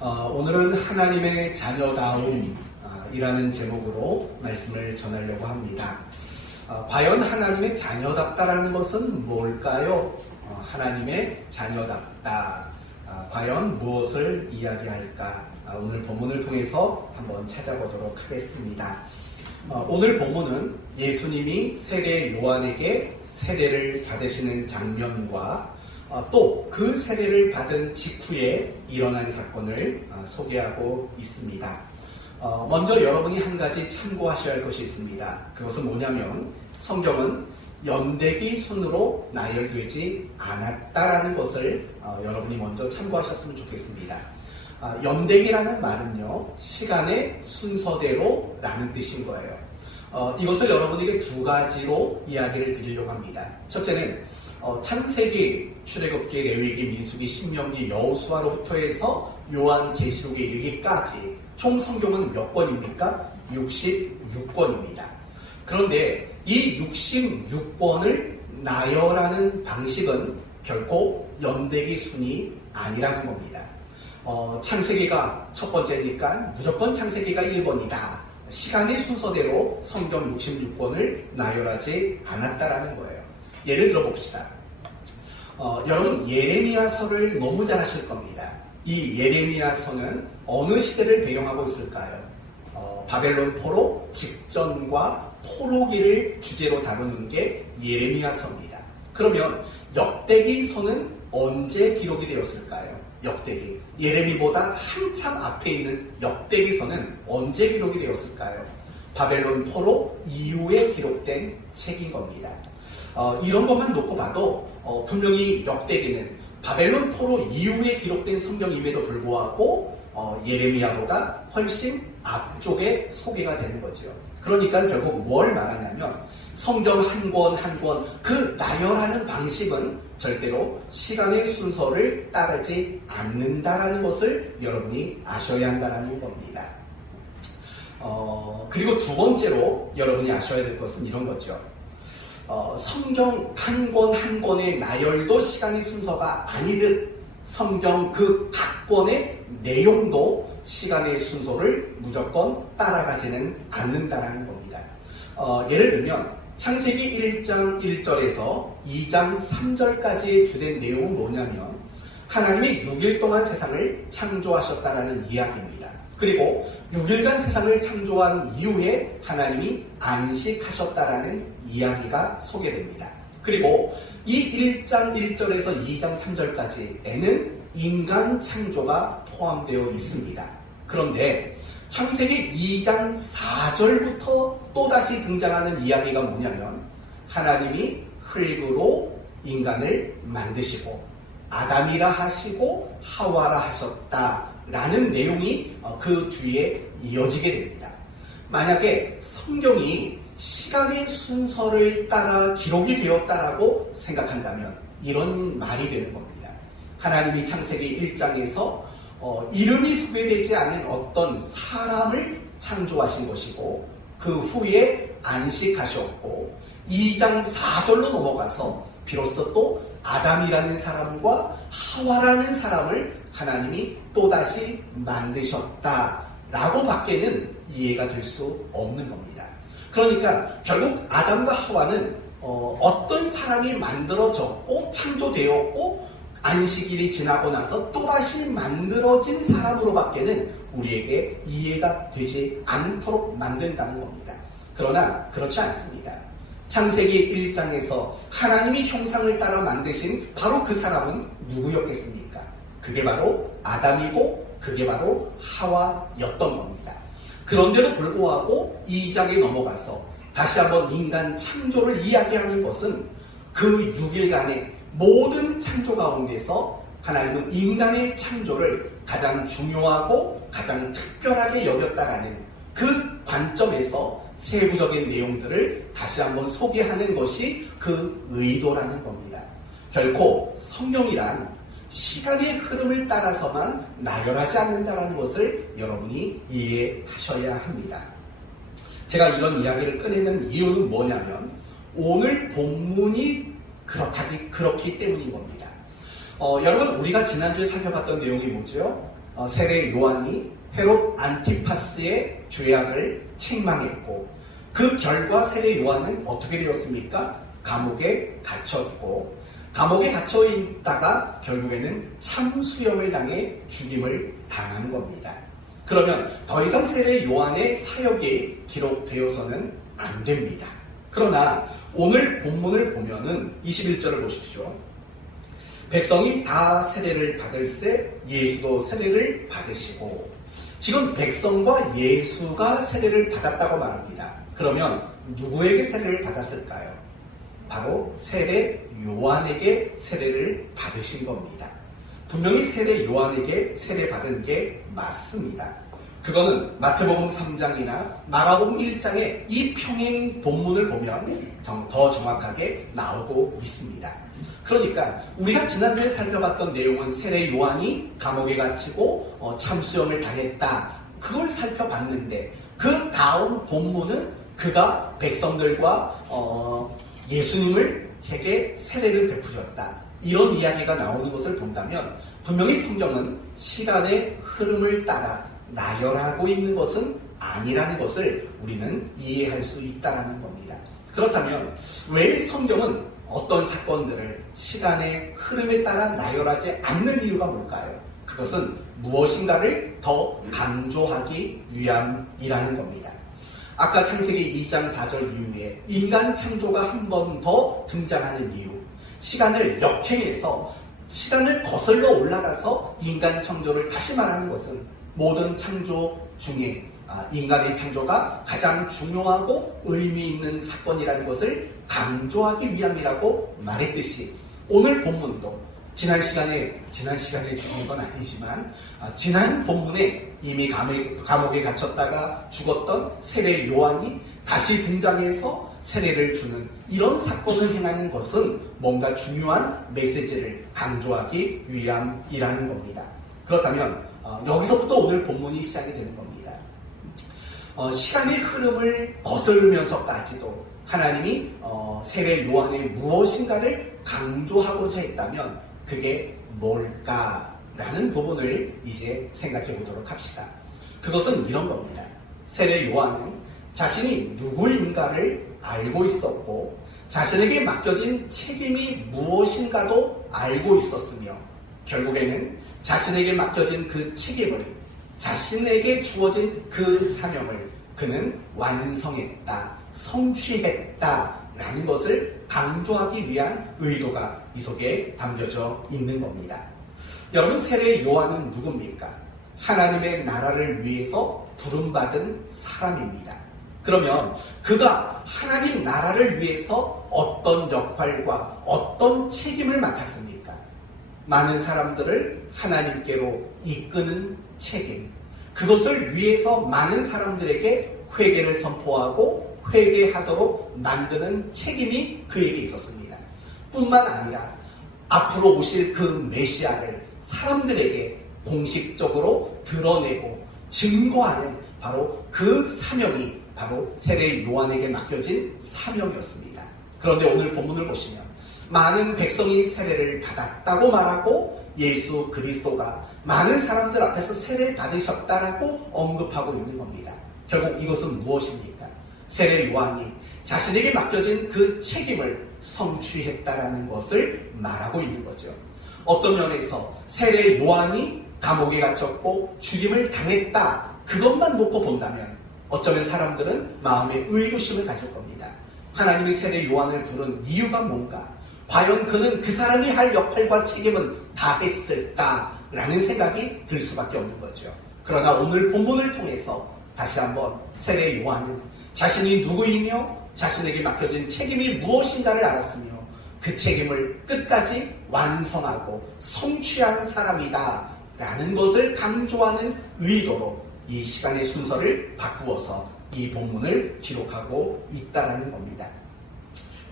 오늘은 하나님의 자녀다움이라는 제목으로 말씀을 전하려고 합니다. 과연 하나님의 자녀답다라는 것은 뭘까요? 하나님의 자녀답다. 과연 무엇을 이야기할까? 오늘 본문을 통해서 한번 찾아보도록 하겠습니다. 오늘 본문은 예수님이 세례 요한에게 세례를 받으시는 장면과 또 그 세례를 받은 직후에 일어난 사건을 소개하고 있습니다. 먼저 여러분이 한 가지 참고하셔야 할 것이 있습니다. 그것은 뭐냐면 성경은 연대기 순으로 나열되지 않았다라는 것을 여러분이 먼저 참고하셨으면 좋겠습니다. 연대기라는 말은요, 시간의 순서대로 라는 뜻인 거예요. 이것을 여러분에게 두 가지로 이야기를 드리려고 합니다. 첫째는 창세기, 출애굽기, 레위기, 민수기, 신명기, 여호수아로부터 해서 요한계시록에 이르기까지 총 성경은 몇 권입니까? 66권입니다. 그런데 이 66권을 나열하는 방식은 결코 연대기 순이 아니라는 겁니다. 창세기가 첫 번째니까 무조건 창세기가 1번이다. 시간의 순서대로 성경 66권을 나열하지 않았다라는 거예요. 예를 들어 봅시다. 여러분 예레미야서를 너무 잘 아실 겁니다. 이 예레미야서는 어느 시대를 배경하고 있을까요? 바벨론 포로 직전과 포로기를 주제로 다루는 게 예레미야서입니다. 그러면 역대기서는 언제 기록이 되었을까요? 역대기. 예레미보다 한참 앞에 있는 역대기서는 언제 기록이 되었을까요? 바벨론 포로 이후에 기록된 책인 겁니다. 이런 것만 놓고 봐도 분명히 역대기는 바벨론 포로 이후에 기록된 성경임에도 불구하고 예레미야보다 훨씬 앞쪽에 소개가 되는 거죠. 그러니까 결국 뭘 말하냐면 성경 한 권 한 권 그 나열하는 방식은 절대로 시간의 순서를 따르지 않는다라는 것을 여러분이 아셔야 한다는 겁니다. 그리고 두 번째로 여러분이 아셔야 될 것은 이런 거죠. 성경 한 권 한 권의 나열도 시간의 순서가 아니듯 성경 그 각 권의 내용도 시간의 순서를 무조건 따라가지는 않는다라는 겁니다. 예를 들면 창세기 1장 1절에서 2장 3절까지의 주된 내용은 뭐냐면 하나님이 6일 동안 세상을 창조하셨다라는 이야기입니다. 그리고 6일간 세상을 창조한 이후에 하나님이 안식하셨다라는 이야기가 소개됩니다. 그리고 이 1장 1절에서 2장 3절까지에는 인간 창조가 포함되어 있습니다. 그런데 창세기 2장 4절부터 또다시 등장하는 이야기가 뭐냐면 하나님이 흙으로 인간을 만드시고 아담이라 하시고 하와라 하셨다라는 내용이 그 뒤에 이어지게 됩니다. 만약에 성경이 시간의 순서를 따라 기록이 되었다라고 생각한다면 이런 말이 되는 겁니다. 하나님이 창세기 1장에서 이름이 소개되지 않은 어떤 사람을 창조하신 것이고 그 후에 안식하셨고 2장 4절로 넘어가서 비로소 또 아담이라는 사람과 하와라는 사람을 하나님이 또다시 만드셨다라고 밖에는 이해가 될 수 없는 겁니다. 그러니까 결국 아담과 하와는 어떤 사람이 만들어졌고 창조되었고 안식일이 지나고 나서 또다시 만들어진 사람으로 밖에는 우리에게 이해가 되지 않도록 만든다는 겁니다. 그러나 그렇지 않습니다. 창세기 1장에서 하나님이 형상을 따라 만드신 바로 그 사람은 누구였겠습니까? 그게 바로 아담이고 그게 바로 하와였던 겁니다. 그런데도 불구하고 2장에 넘어가서 다시 한번 인간 창조를 이야기하는 것은 그 6일간의 모든 창조 가운데서 하나님은 인간의 창조를 가장 중요하고 가장 특별하게 여겼다라는 그 관점에서 세부적인 내용들을 다시 한번 소개하는 것이 그 의도라는 겁니다. 결코 성경이란 시간의 흐름을 따라서만 나열하지 않는다는 것을 여러분이 이해하셔야 합니다. 제가 이런 이야기를 꺼내는 이유는 뭐냐면 오늘 본문이 그렇기 때문인 겁니다. 여러분 우리가 지난주에 살펴봤던 내용이 뭐죠? 세례 요한이 헤롯 안티파스의 죄악을 책망했고 그 결과 세례 요한은 어떻게 되었습니까? 감옥에 갇혔고 감옥에 갇혀 있다가 결국에는 참수형을 당해 죽임을 당한 겁니다. 그러면 더 이상 세례 요한의 사역이 기록되어서는 안 됩니다. 그러나 오늘 본문을 보면은 21절을 보십시오. 백성이 다 세례를 받을세 예수도 세례를 받으시고 지금 백성과 예수가 세례를 받았다고 말합니다. 그러면 누구에게 세례를 받았을까요? 바로 세례 요한에게 세례를 받으신 겁니다. 분명히 세례 요한에게 세례 받은 게 맞습니다. 그거는 마태복음 3장이나 마가복음 1장의 이 평행 본문을 보면 더 정확하게 나오고 있습니다. 그러니까 우리가 지난주에 살펴봤던 내용은 세례 요한이 감옥에 갇히고 참수형을 당했다. 그걸 살펴봤는데 그 다음 본문은 그가 백성들과 예수님에게 세례를 베푸셨다. 이런 이야기가 나오는 것을 본다면 분명히 성경은 시간의 흐름을 따라 나열하고 있는 것은 아니라는 것을 우리는 이해할 수 있다는 겁니다. 그렇다면 왜 성경은 어떤 사건들을 시간의 흐름에 따라 나열하지 않는 이유가 뭘까요? 그것은 무엇인가를 더 강조하기 위함이라는 겁니다. 아까 창세기 2장 4절 이후에 인간 창조가 한 번 더 등장하는 이유, 시간을 역행해서 시간을 거슬러 올라가서 인간 창조를 다시 말하는 것은 모든 창조 중에 인간의 창조가 가장 중요하고 의미 있는 사건이라는 것을 강조하기 위함이라고 말했듯이 오늘 본문도 지난 시간에 죽은 건 아니지만 지난 본문에 이미 감옥에 갇혔다가 죽었던 세례 요한이 다시 등장해서 세례를 주는 이런 사건을 행하는 것은 뭔가 중요한 메시지를 강조하기 위함이라는 겁니다. 그렇다면 여기서부터 오늘 본문이 시작이 되는 겁니다. 시간의 흐름을 거스르면서까지도 하나님이 세례 요한의 무엇인가를 강조하고자 했다면 그게 뭘까라는 부분을 이제 생각해 보도록 합시다. 그것은 이런 겁니다. 세례 요한은 자신이 누구인가를 알고 있었고 자신에게 맡겨진 책임이 무엇인가도 알고 있었으며 결국에는 자신에게 맡겨진 그 책임을 자신에게 주어진 그 사명을 그는 완성했다, 성취했다라는 것을 강조하기 위한 의도가 이 속에 담겨져 있는 겁니다. 여러분, 세례 요한은 누굽니까? 하나님의 나라를 위해서 부름받은 사람입니다. 그러면 그가 하나님 나라를 위해서 어떤 역할과 어떤 책임을 맡았습니까? 많은 사람들을 하나님께로 이끄는 책임, 그것을 위해서 많은 사람들에게 회개를 선포하고 회개하도록 만드는 책임이 그에게 있었습니다. 뿐만 아니라 앞으로 오실 그 메시아를 사람들에게 공식적으로 드러내고 증거하는 바로 그 사명이 바로 세례 요한에게 맡겨진 사명이었습니다. 그런데 오늘 본문을 보시면 많은 백성이 세례를 받았다고 말하고 예수 그리스도가 많은 사람들 앞에서 세례를 받으셨다라고 언급하고 있는 겁니다. 결국 이것은 무엇입니까? 세례 요한이 자신에게 맡겨진 그 책임을 성취했다라는 것을 말하고 있는 거죠. 어떤 면에서 세례 요한이 감옥에 갇혔고 죽임을 당했다, 그것만 놓고 본다면 어쩌면 사람들은 마음에 의구심을 가질 겁니다. 하나님이 세례 요한을 부른 이유가 뭔가? 과연 그는 그 사람이 할 역할과 책임은 다 했을까라는 생각이 들 수밖에 없는 거죠. 그러나 오늘 본문을 통해서 다시 한번 세례 요한은 자신이 누구이며 자신에게 맡겨진 책임이 무엇인가를 알았으며 그 책임을 끝까지 완성하고 성취한 사람이다 라는 것을 강조하는 의도로 이 시간의 순서를 바꾸어서 이 본문을 기록하고 있다는 겁니다.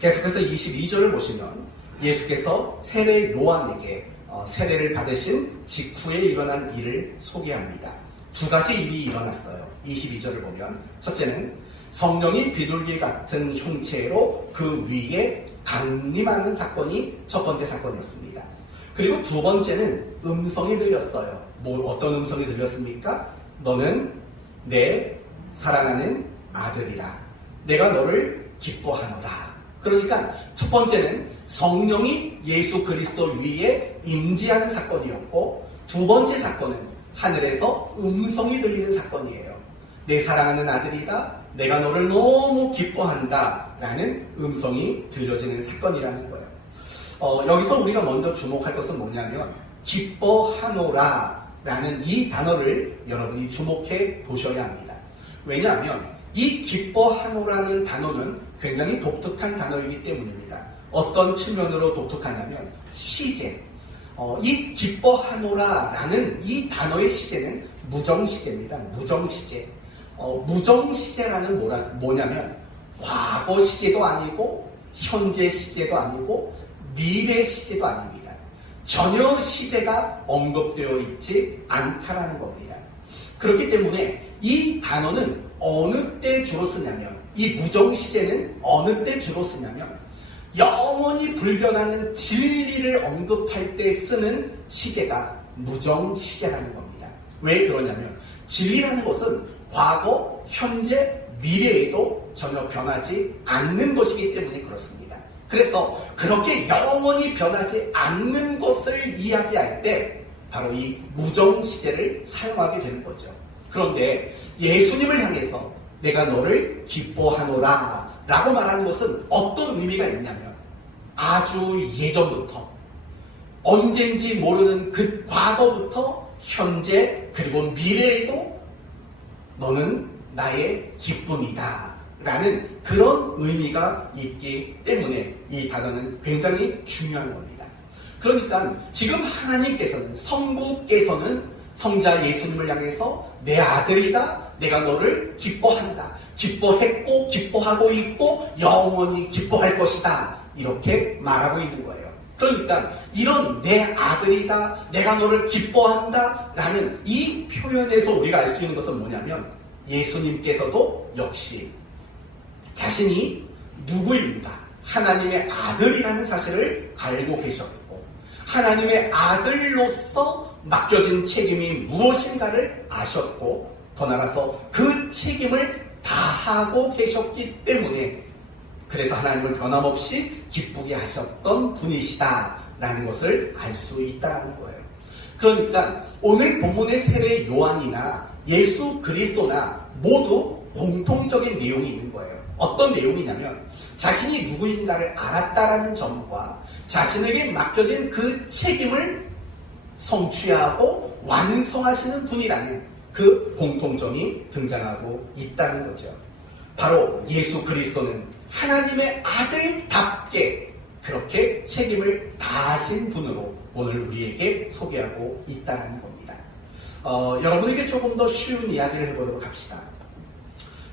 계속해서 22절을 보시면 예수께서 세례 요한에게 세례를 받으신 직후에 일어난 일을 소개합니다. 두 가지 일이 일어났어요. 22절을 보면 첫째는 성령이 비둘기 같은 형체로 그 위에 강림하는 사건이 첫 번째 사건이었습니다. 그리고 두 번째는 음성이 들렸어요. 어떤 음성이 들렸습니까? 너는 내 사랑하는 아들이라. 내가 너를 기뻐하노라. 그러니까 첫 번째는 성령이 예수 그리스도 위에 임재하는 사건이었고, 두 번째 사건은 하늘에서 음성이 들리는 사건이에요. 내 사랑하는 아들이다. 내가 너를 너무 기뻐한다. 라는 음성이 들려지는 사건이라는 거예요. 여기서 우리가 먼저 주목할 것은 뭐냐면 기뻐하노라 라는 이 단어를 여러분이 주목해 보셔야 합니다. 왜냐하면 이 기뻐하노라는 단어는 굉장히 독특한 단어이기 때문입니다. 어떤 측면으로 독특하냐면 시제. 이 기뻐하노라라는 이 단어의 시제는 무정시제입니다. 무정시제. 무정시제라는 뭐냐면 과거 시제도 아니고 현재 시제도 아니고 미래 시제도 아닙니다. 전혀 시제가 언급되어 있지 않다라는 겁니다. 그렇기 때문에 이 단어는 어느 때 주로 쓰냐면, 이 무정시제는 어느 때 주로 쓰냐면 영원히 불변하는 진리를 언급할 때 쓰는 시제가 무정시제라는 겁니다. 왜 그러냐면 진리라는 것은 과거, 현재, 미래에도 전혀 변하지 않는 것이기 때문에 그렇습니다. 그래서 그렇게 영원히 변하지 않는 것을 이야기할 때 바로 이 무정시제를 사용하게 되는 거죠. 그런데 예수님을 향해서 내가 너를 기뻐하노라 라고 말하는 것은 어떤 의미가 있냐면 아주 예전부터, 언젠지 모르는 그 과거부터 현재 그리고 미래에도 너는 나의 기쁨이다 라는 그런 의미가 있기 때문에 이 단어는 굉장히 중요한 겁니다. 그러니까 지금 하나님께서는, 성부께서는 성자 예수님을 향해서 내 아들이다, 내가 너를 기뻐한다, 기뻐했고 기뻐하고 있고 영원히 기뻐할 것이다, 이렇게 말하고 있는 거예요. 그러니까 이런 내 아들이다, 내가 너를 기뻐한다 라는 이 표현에서 우리가 알 수 있는 것은 뭐냐면 예수님께서도 역시 자신이 누구인가, 하나님의 아들이라는 사실을 알고 계셨고, 하나님의 아들로서 맡겨진 책임이 무엇인가를 아셨고, 더 나아가서 그 책임을 다하고 계셨기 때문에 그래서 하나님을 변함없이 기쁘게 하셨던 분이시다라는 것을 알 수 있다는 거예요. 그러니까 오늘 본문의 세례 요한이나 예수 그리스도나 모두 공통적인 내용이 있는 거예요. 어떤 내용이냐면 자신이 누구인가를 알았다라는 점과 자신에게 맡겨진 그 책임을 성취하고 완성하시는 분이라는 그 공통점이 등장하고 있다는 거죠. 바로 예수 그리스도는 하나님의 아들답게 그렇게 책임을 다하신 분으로 오늘 우리에게 소개하고 있다는 겁니다. 여러분에게 조금 더 쉬운 이야기를 해보도록 합시다.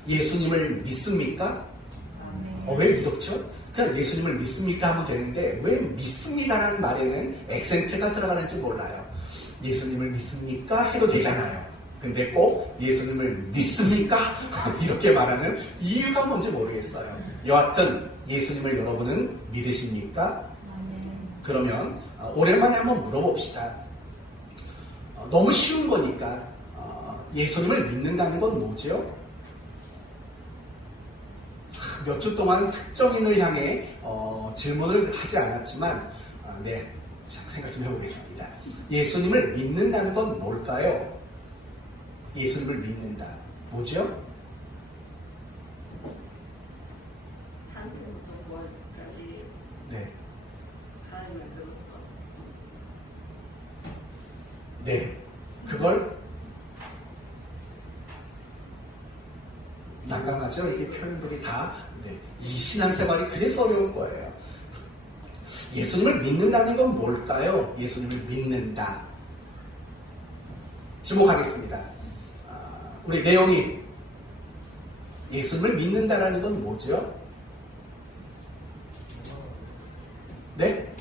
예수님을 믿습니까? 왜 이렇죠? 그냥 예수님을 믿습니까 하면 되는데 왜 믿습니다라는 말에는 액센트가 들어가는지 몰라요. 예수님을 믿습니까? 해도 되잖아요. 근데 꼭 예수님을 믿습니까? 이렇게 말하는 이유가 뭔지 모르겠어요. 여하튼 예수님을 여러분은 믿으십니까? 그러면 오랜만에 한번 물어봅시다. 너무 쉬운 거니까 예수님을 믿는다는 건 뭐죠? 몇 주 동안 특정인을 향해 질문을 하지 않았지만 네, 생각 좀 해보겠습니다. 예수님을 믿는다는 건 뭘까요? 예수님을 믿는다. 뭐죠? 탄생부터 부활까지 네. 하나님을 믿어서 네. 그걸 난감하죠? 이게 표현들이 다. 네. 이 신앙생활이 그래서 어려운 거예요. 예수님을 믿는다는 건 뭘까요? 예수님을 믿는다. 지목하겠습니다. 우리 내용이 예수님을 믿는다라는 건 뭐죠? 네?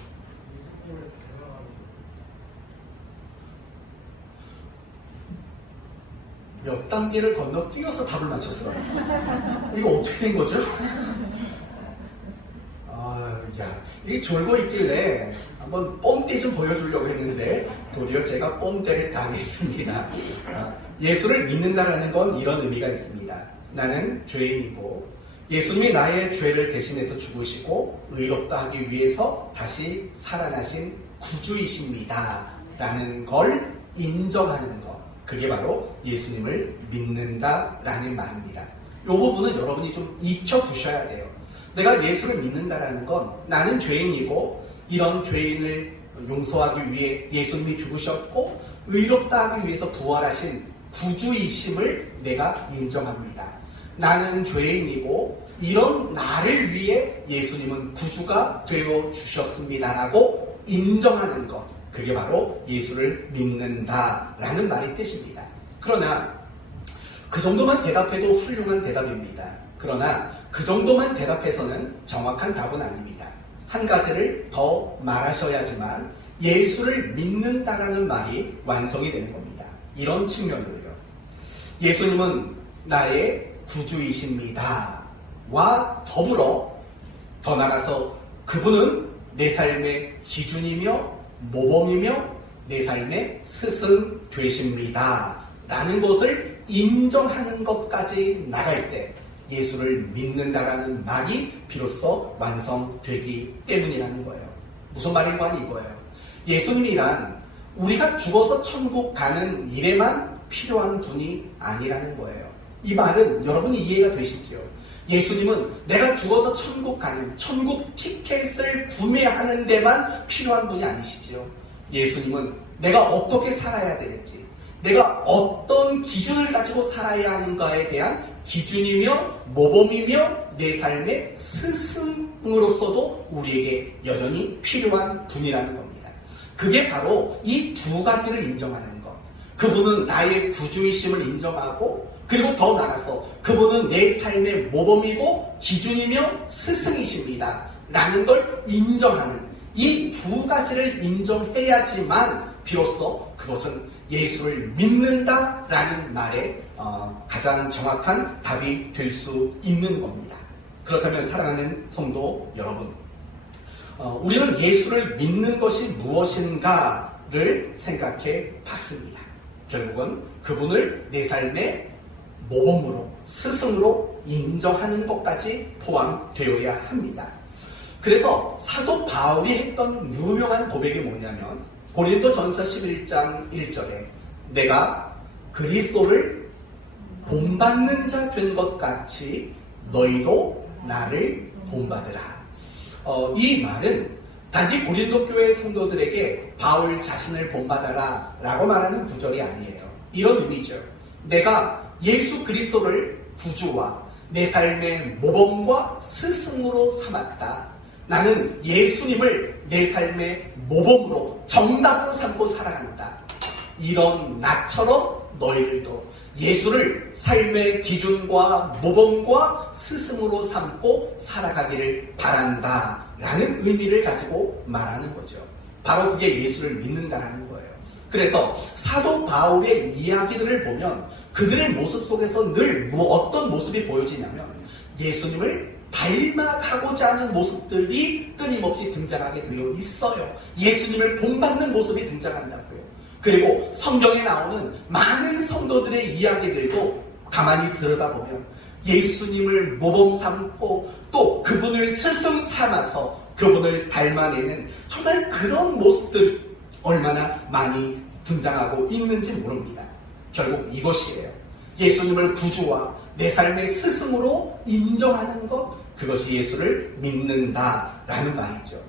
몇 단계를 건너뛰어서 답을 맞췄어요. 이거 어떻게 된 거죠? 야, 이 졸고 있길래 한번 뽐띠 좀 보여주려고 했는데 도리어 제가 뽐때를 당했습니다. 예수를 믿는다라는 건 이런 의미가 있습니다. 나는 죄인이고 예수님이 나의 죄를 대신해서 죽으시고 의롭다 하기 위해서 다시 살아나신 구주이십니다. 라는 걸 인정하는 것. 그게 바로 예수님을 믿는다라는 말입니다. 이 부분은 여러분이 좀 익혀두셔야 돼요. 내가 예수를 믿는다라는 건 나는 죄인이고 이런 죄인을 용서하기 위해 예수님이 죽으셨고 의롭다 하기 위해서 부활하신 구주이심을 내가 인정합니다. 나는 죄인이고 이런 나를 위해 예수님은 구주가 되어 주셨습니다라고 인정하는 것. 그게 바로 예수를 믿는다라는 말의 뜻입니다. 그러나 그 정도만 대답해도 훌륭한 대답입니다. 그러나 그 정도만 대답해서는 정확한 답은 아닙니다. 한 가지를 더 말하셔야지만 예수를 믿는다라는 말이 완성이 되는 겁니다. 이런 측면으로요. 예수님은 나의 구주이십니다. 와 더불어 더 나아가서 그분은 내 삶의 기준이며 모범이며 내 삶의 스승 되십니다. 라는 것을 인정하는 것까지 나갈 때 예수를 믿는다라는 말이 비로소 완성되기 때문이라는 거예요. 무슨 말인가 하니 이거예요. 예수님이란 우리가 죽어서 천국 가는 일에만 필요한 분이 아니라는 거예요. 이 말은 여러분이 이해가 되시죠? 예수님은 내가 죽어서 천국 가는 천국 티켓을 구매하는 데만 필요한 분이 아니시죠. 예수님은 내가 어떻게 살아야 되는지, 내가 어떤 기준을 가지고 살아야 하는가에 대한 기준이며 모범이며 내 삶의 스승으로서도 우리에게 여전히 필요한 분이라는 겁니다. 그게 바로 이 두 가지를 인정하는 것. 그분은 나의 구주이심을 인정하고 그리고 더 나아가서 그분은 내 삶의 모범이고 기준이며 스승이십니다. 라는 걸 인정하는 이 두 가지를 인정해야지만 비로소 그것은 예수를 믿는다라는 말에 가장 정확한 답이 될 수 있는 겁니다. 그렇다면 사랑하는 성도 여러분, 우리는 예수를 믿는 것이 무엇인가를 생각해 봤습니다. 결국은 그분을 내 삶의 모범으로, 스승으로 인정하는 것까지 포함되어야 합니다. 그래서 사도 바울이 했던 유명한 고백이 뭐냐면 고린도전서 11장 1절에 내가 그리스도를 본받는 자 된 것 같이 너희도 나를 본받으라. 이 말은 단지 고린도 교회 성도들에게 바울 자신을 본받아라 라고 말하는 구절이 아니에요. 이런 의미죠. 내가 예수 그리스도를 구주와 내 삶의 모범과 스승으로 삼았다. 나는 예수님을 내 삶의 모범으로 정답으로 삼고 살아간다. 이런 나처럼 너희들도 예수를 삶의 기준과 모범과 스승으로 삼고 살아가기를 바란다 라는 의미를 가지고 말하는 거죠. 바로 그게 예수를 믿는다라는 거예요. 그래서 사도 바울의 이야기들을 보면 그들의 모습 속에서 늘 어떤 모습이 보여지냐면 예수님을 닮아가고자 하는 모습들이 끊임없이 등장하게 되어 있어요. 예수님을 본받는 모습이 등장한다고요. 그리고 성경에 나오는 많은 성도들의 이야기들도 가만히 들여다보면 예수님을 모범 삼고 또 그분을 스승 삼아서 그분을 닮아내는 정말 그런 모습들 얼마나 많이 등장하고 있는지 모릅니다. 결국 이것이에요. 예수님을 구주와 내 삶의 스승으로 인정하는 것, 그것이 예수를 믿는다라는 말이죠.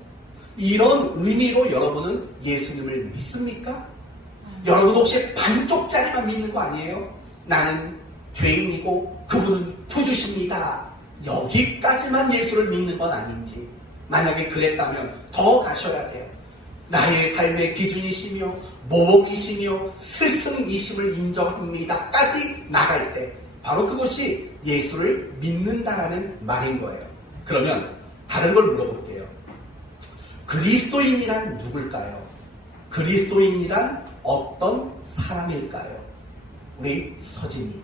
이런 의미로 여러분은 예수님을 믿습니까? 여러분 혹시 반쪽짜리만 믿는 거 아니에요? 나는 죄인이고 그분은 구주십니다. 여기까지만 예수를 믿는 건 아닌지. 만약에 그랬다면 더 가셔야 돼요. 나의 삶의 기준이시며 모범이시며 스승이심을 인정합니다까지 나갈 때 바로 그것이 예수를 믿는다라는 말인 거예요. 그러면 다른 걸 물어볼게요. 그리스도인이란 누굴까요? 그리스도인이란 어떤 사람일까요? 우리 서진이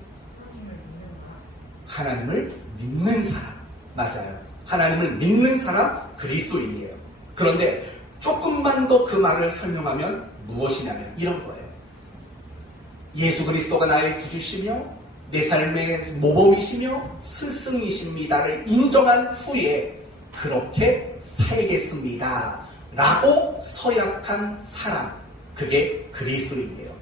하나님을 믿는 사람. 맞아요. 하나님을 믿는 사람 그리스도인이에요. 그런데 조금만 더 그 말을 설명하면 무엇이냐면 이런 거예요. 예수 그리스도가 나의 구주시며 내 삶의 모범이시며 스승이십니다를 인정한 후에 그렇게 살겠습니다 라고 서약한 사람, 그게 그리스도인이에요.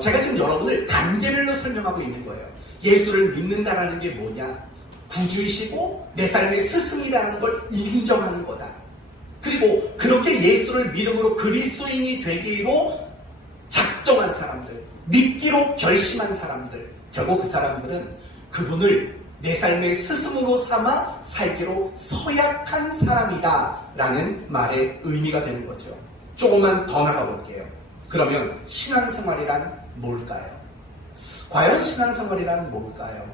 제가 지금 여러분을 단계별로 설명하고 있는 거예요. 예수를 믿는다라는 게 뭐냐? 구주이시고 내 삶의 스승이라는 걸 인정하는 거다. 그리고 그렇게 예수를 믿음으로 그리스도인이 되기로 작정한 사람들, 믿기로 결심한 사람들, 결국 그 사람들은 그분을 내 삶의 스승으로 삼아 살기로 서약한 사람이다 라는 말의 의미가 되는 거죠. 조금만 더 나가 볼게요. 그러면 신앙생활이란 뭘까요? 과연 신앙생활이란 뭘까요?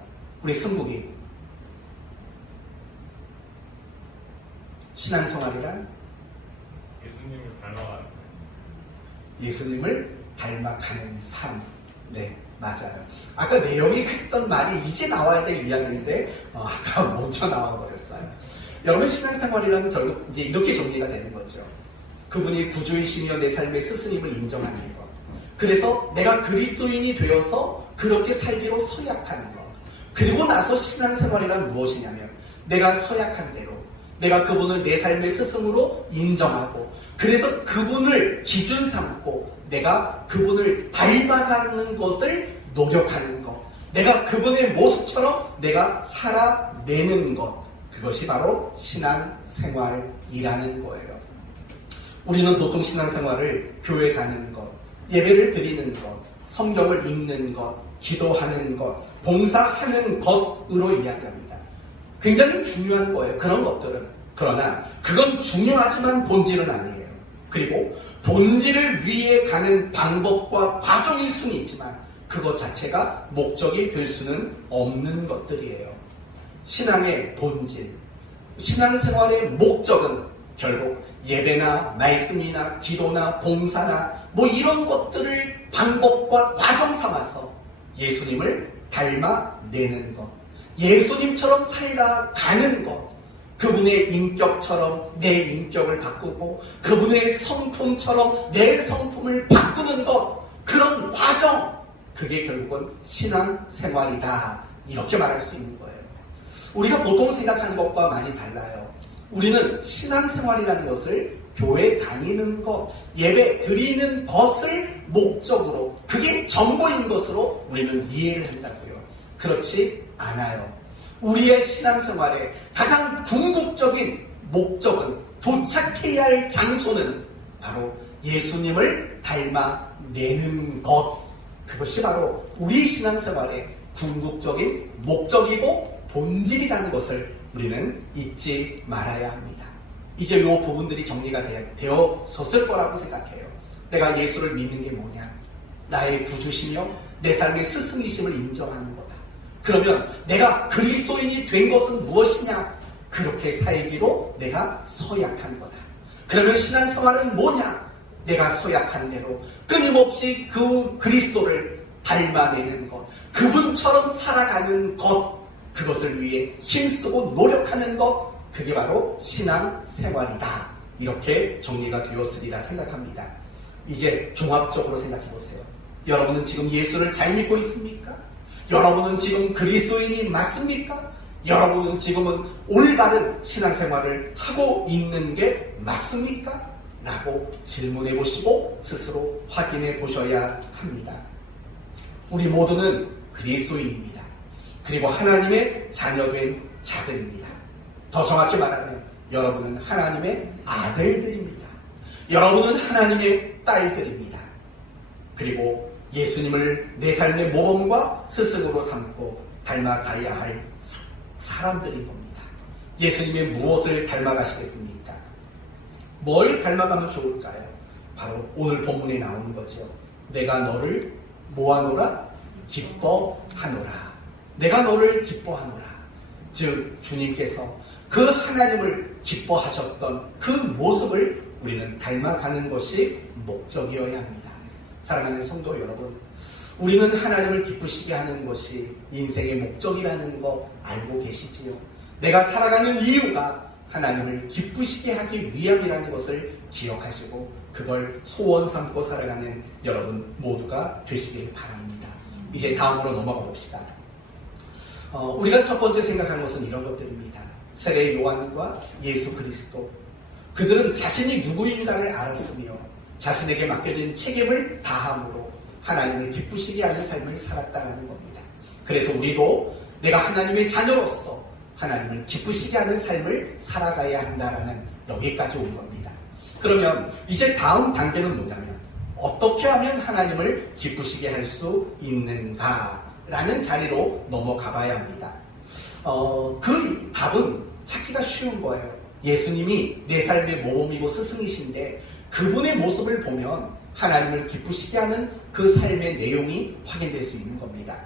우리 승국이 신앙생활이란 예수님을 닮아가는 예수님을 닮아가는 삶. 네, 맞아요. 아까 내용이 했던 말이 이제 나와야 될 이야기인데 아까 먼저 나와버렸어요. 여러분, 신앙생활이란 결국 이제 이렇게 정리가 되는 거죠. 그분이 구주이시며 내 삶의 스승임을 인정하는 것. 그래서 내가 그리스도인이 되어서 그렇게 살기로 서약하는 것. 그리고 나서 신앙생활이란 무엇이냐면 내가 서약한 대로 내가 그분을 내 삶의 스승으로 인정하고 그래서 그분을 기준 삼고 내가 그분을 닮아가는 것을 노력하는 것. 내가 그분의 모습처럼 내가 살아내는 것. 그것이 바로 신앙생활이라는 거예요. 우리는 보통 신앙생활을 교회 가는 것, 예배를 드리는 것, 성경을 읽는 것, 기도하는 것, 봉사하는 것으로 이야기합니다. 굉장히 중요한 거예요. 그런 것들은. 그러나 그건 중요하지만 본질은 아니에요. 그리고 본질을 위해 가는 방법과 과정일 수는 있지만 그것 자체가 목적이 될 수는 없는 것들이에요. 신앙의 본질, 신앙생활의 목적은 결국 예배나 말씀이나 기도나 봉사나 뭐 이런 것들을 방법과 과정 삼아서 예수님을 닮아내는 것, 예수님처럼 살아가는 것, 그분의 인격처럼 내 인격을 바꾸고 그분의 성품처럼 내 성품을 바꾸는 것, 그런 과정, 그게 결국은 신앙생활이다 이렇게 말할 수 있는 거예요. 우리가 보통 생각하는 것과 많이 달라요. 우리는 신앙생활이라는 것을 교회 다니는 것, 예배 드리는 것을 목적으로, 그게 전부인 것으로 우리는 이해를 한다고요. 그렇지 않아요. 우리의 신앙생활의 가장 궁극적인 목적은, 도착해야 할 장소는 바로 예수님을 닮아내는 것. 그것이 바로 우리 신앙생활의 궁극적인 목적이고 본질이라는 것을 우리는 잊지 말아야 합니다. 이제 이 부분들이 정리가 되었을 거라고 생각해요. 내가 예수를 믿는 게 뭐냐? 나의 구주시며 내 삶의 스승이심을 인정하는 거다. 그러면 내가 그리스도인이 된 것은 무엇이냐? 그렇게 살기로 내가 서약한 거다. 그러면 신앙생활은 뭐냐? 내가 서약한 대로 끊임없이 그 그리스도를 닮아내는 것, 그분처럼 살아가는 것, 그것을 위해 힘쓰고 노력하는 것, 그게 바로 신앙생활이다. 이렇게 정리가 되었으리라 생각합니다. 이제 종합적으로 생각해 보세요. 여러분은 지금 예수를 잘 믿고 있습니까? 여러분은 지금 그리스도인이 맞습니까? 여러분은 지금은 올바른 신앙생활을 하고 있는 게 맞습니까? 라고 질문해 보시고 스스로 확인해 보셔야 합니다. 우리 모두는 그리스도인입니다. 그리고 하나님의 자녀된 자들입니다. 더 정확히 말하면 여러분은 하나님의 아들들입니다. 여러분은 하나님의 딸들입니다. 그리고 예수님을 내 삶의 모범과 스승으로 삼고 닮아가야 할 사람들인 겁니다. 예수님의 무엇을 닮아가시겠습니까? 뭘 닮아가면 좋을까요? 바로 오늘 본문에 나오는 거죠. 내가 너를 뭐하노라? 기뻐하노라. 내가 너를 기뻐하노라. 즉 주님께서 그 하나님을 기뻐하셨던 그 모습을 우리는 닮아가는 것이 목적이어야 합니다. 사랑하는 성도 여러분, 우리는 하나님을 기쁘시게 하는 것이 인생의 목적이라는 거 알고 계시지요? 내가 살아가는 이유가 하나님을 기쁘시게 하기 위함이라는 것을 기억하시고 그걸 소원 삼고 살아가는 여러분 모두가 되시길 바랍니다. 이제 다음으로 넘어가 봅시다. 우리가 첫 번째 생각한 것은 이런 것들입니다. 세례 요한과 예수 그리스도. 그들은 자신이 누구인가를 알았으며 자신에게 맡겨진 책임을 다함으로 하나님을 기쁘시게 하는 삶을 살았다는 겁니다. 그래서 우리도 내가 하나님의 자녀로서 하나님을 기쁘시게 하는 삶을 살아가야 한다라는 여기까지 온 겁니다. 그러면 이제 다음 단계는 뭐냐면 어떻게 하면 하나님을 기쁘시게 할 수 있는가라는 자리로 넘어가 봐야 합니다. 그 답은 찾기가 쉬운 거예요. 예수님이 내 삶의 모범이고 스승이신데 그분의 모습을 보면 하나님을 기쁘시게 하는 그 삶의 내용이 확인될 수 있는 겁니다.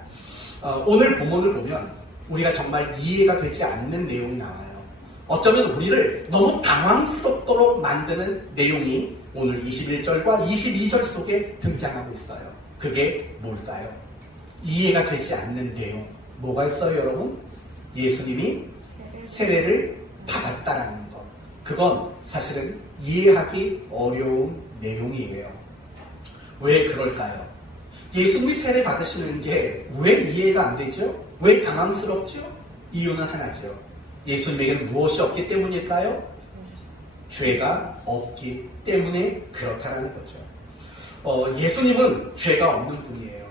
오늘 본문을 보면 우리가 정말 이해가 되지 않는 내용이 나와요. 어쩌면 우리를 너무 당황스럽도록 만드는 내용이 오늘 21절과 22절 속에 등장하고 있어요. 그게 뭘까요? 이해가 되지 않는 내용. 뭐가 있어요, 여러분? 예수님이 세례를 받았다라는 것. 그건 사실은 이해하기 어려운 내용이에요. 왜 그럴까요? 예수님이 세례 받으시는 게 왜 이해가 안 되죠? 왜 당황스럽죠? 이유는 하나죠. 예수님에게는 무엇이 없기 때문일까요? 죄가 없기 때문에 그렇다라는 거죠. 예수님은 죄가 없는 분이에요.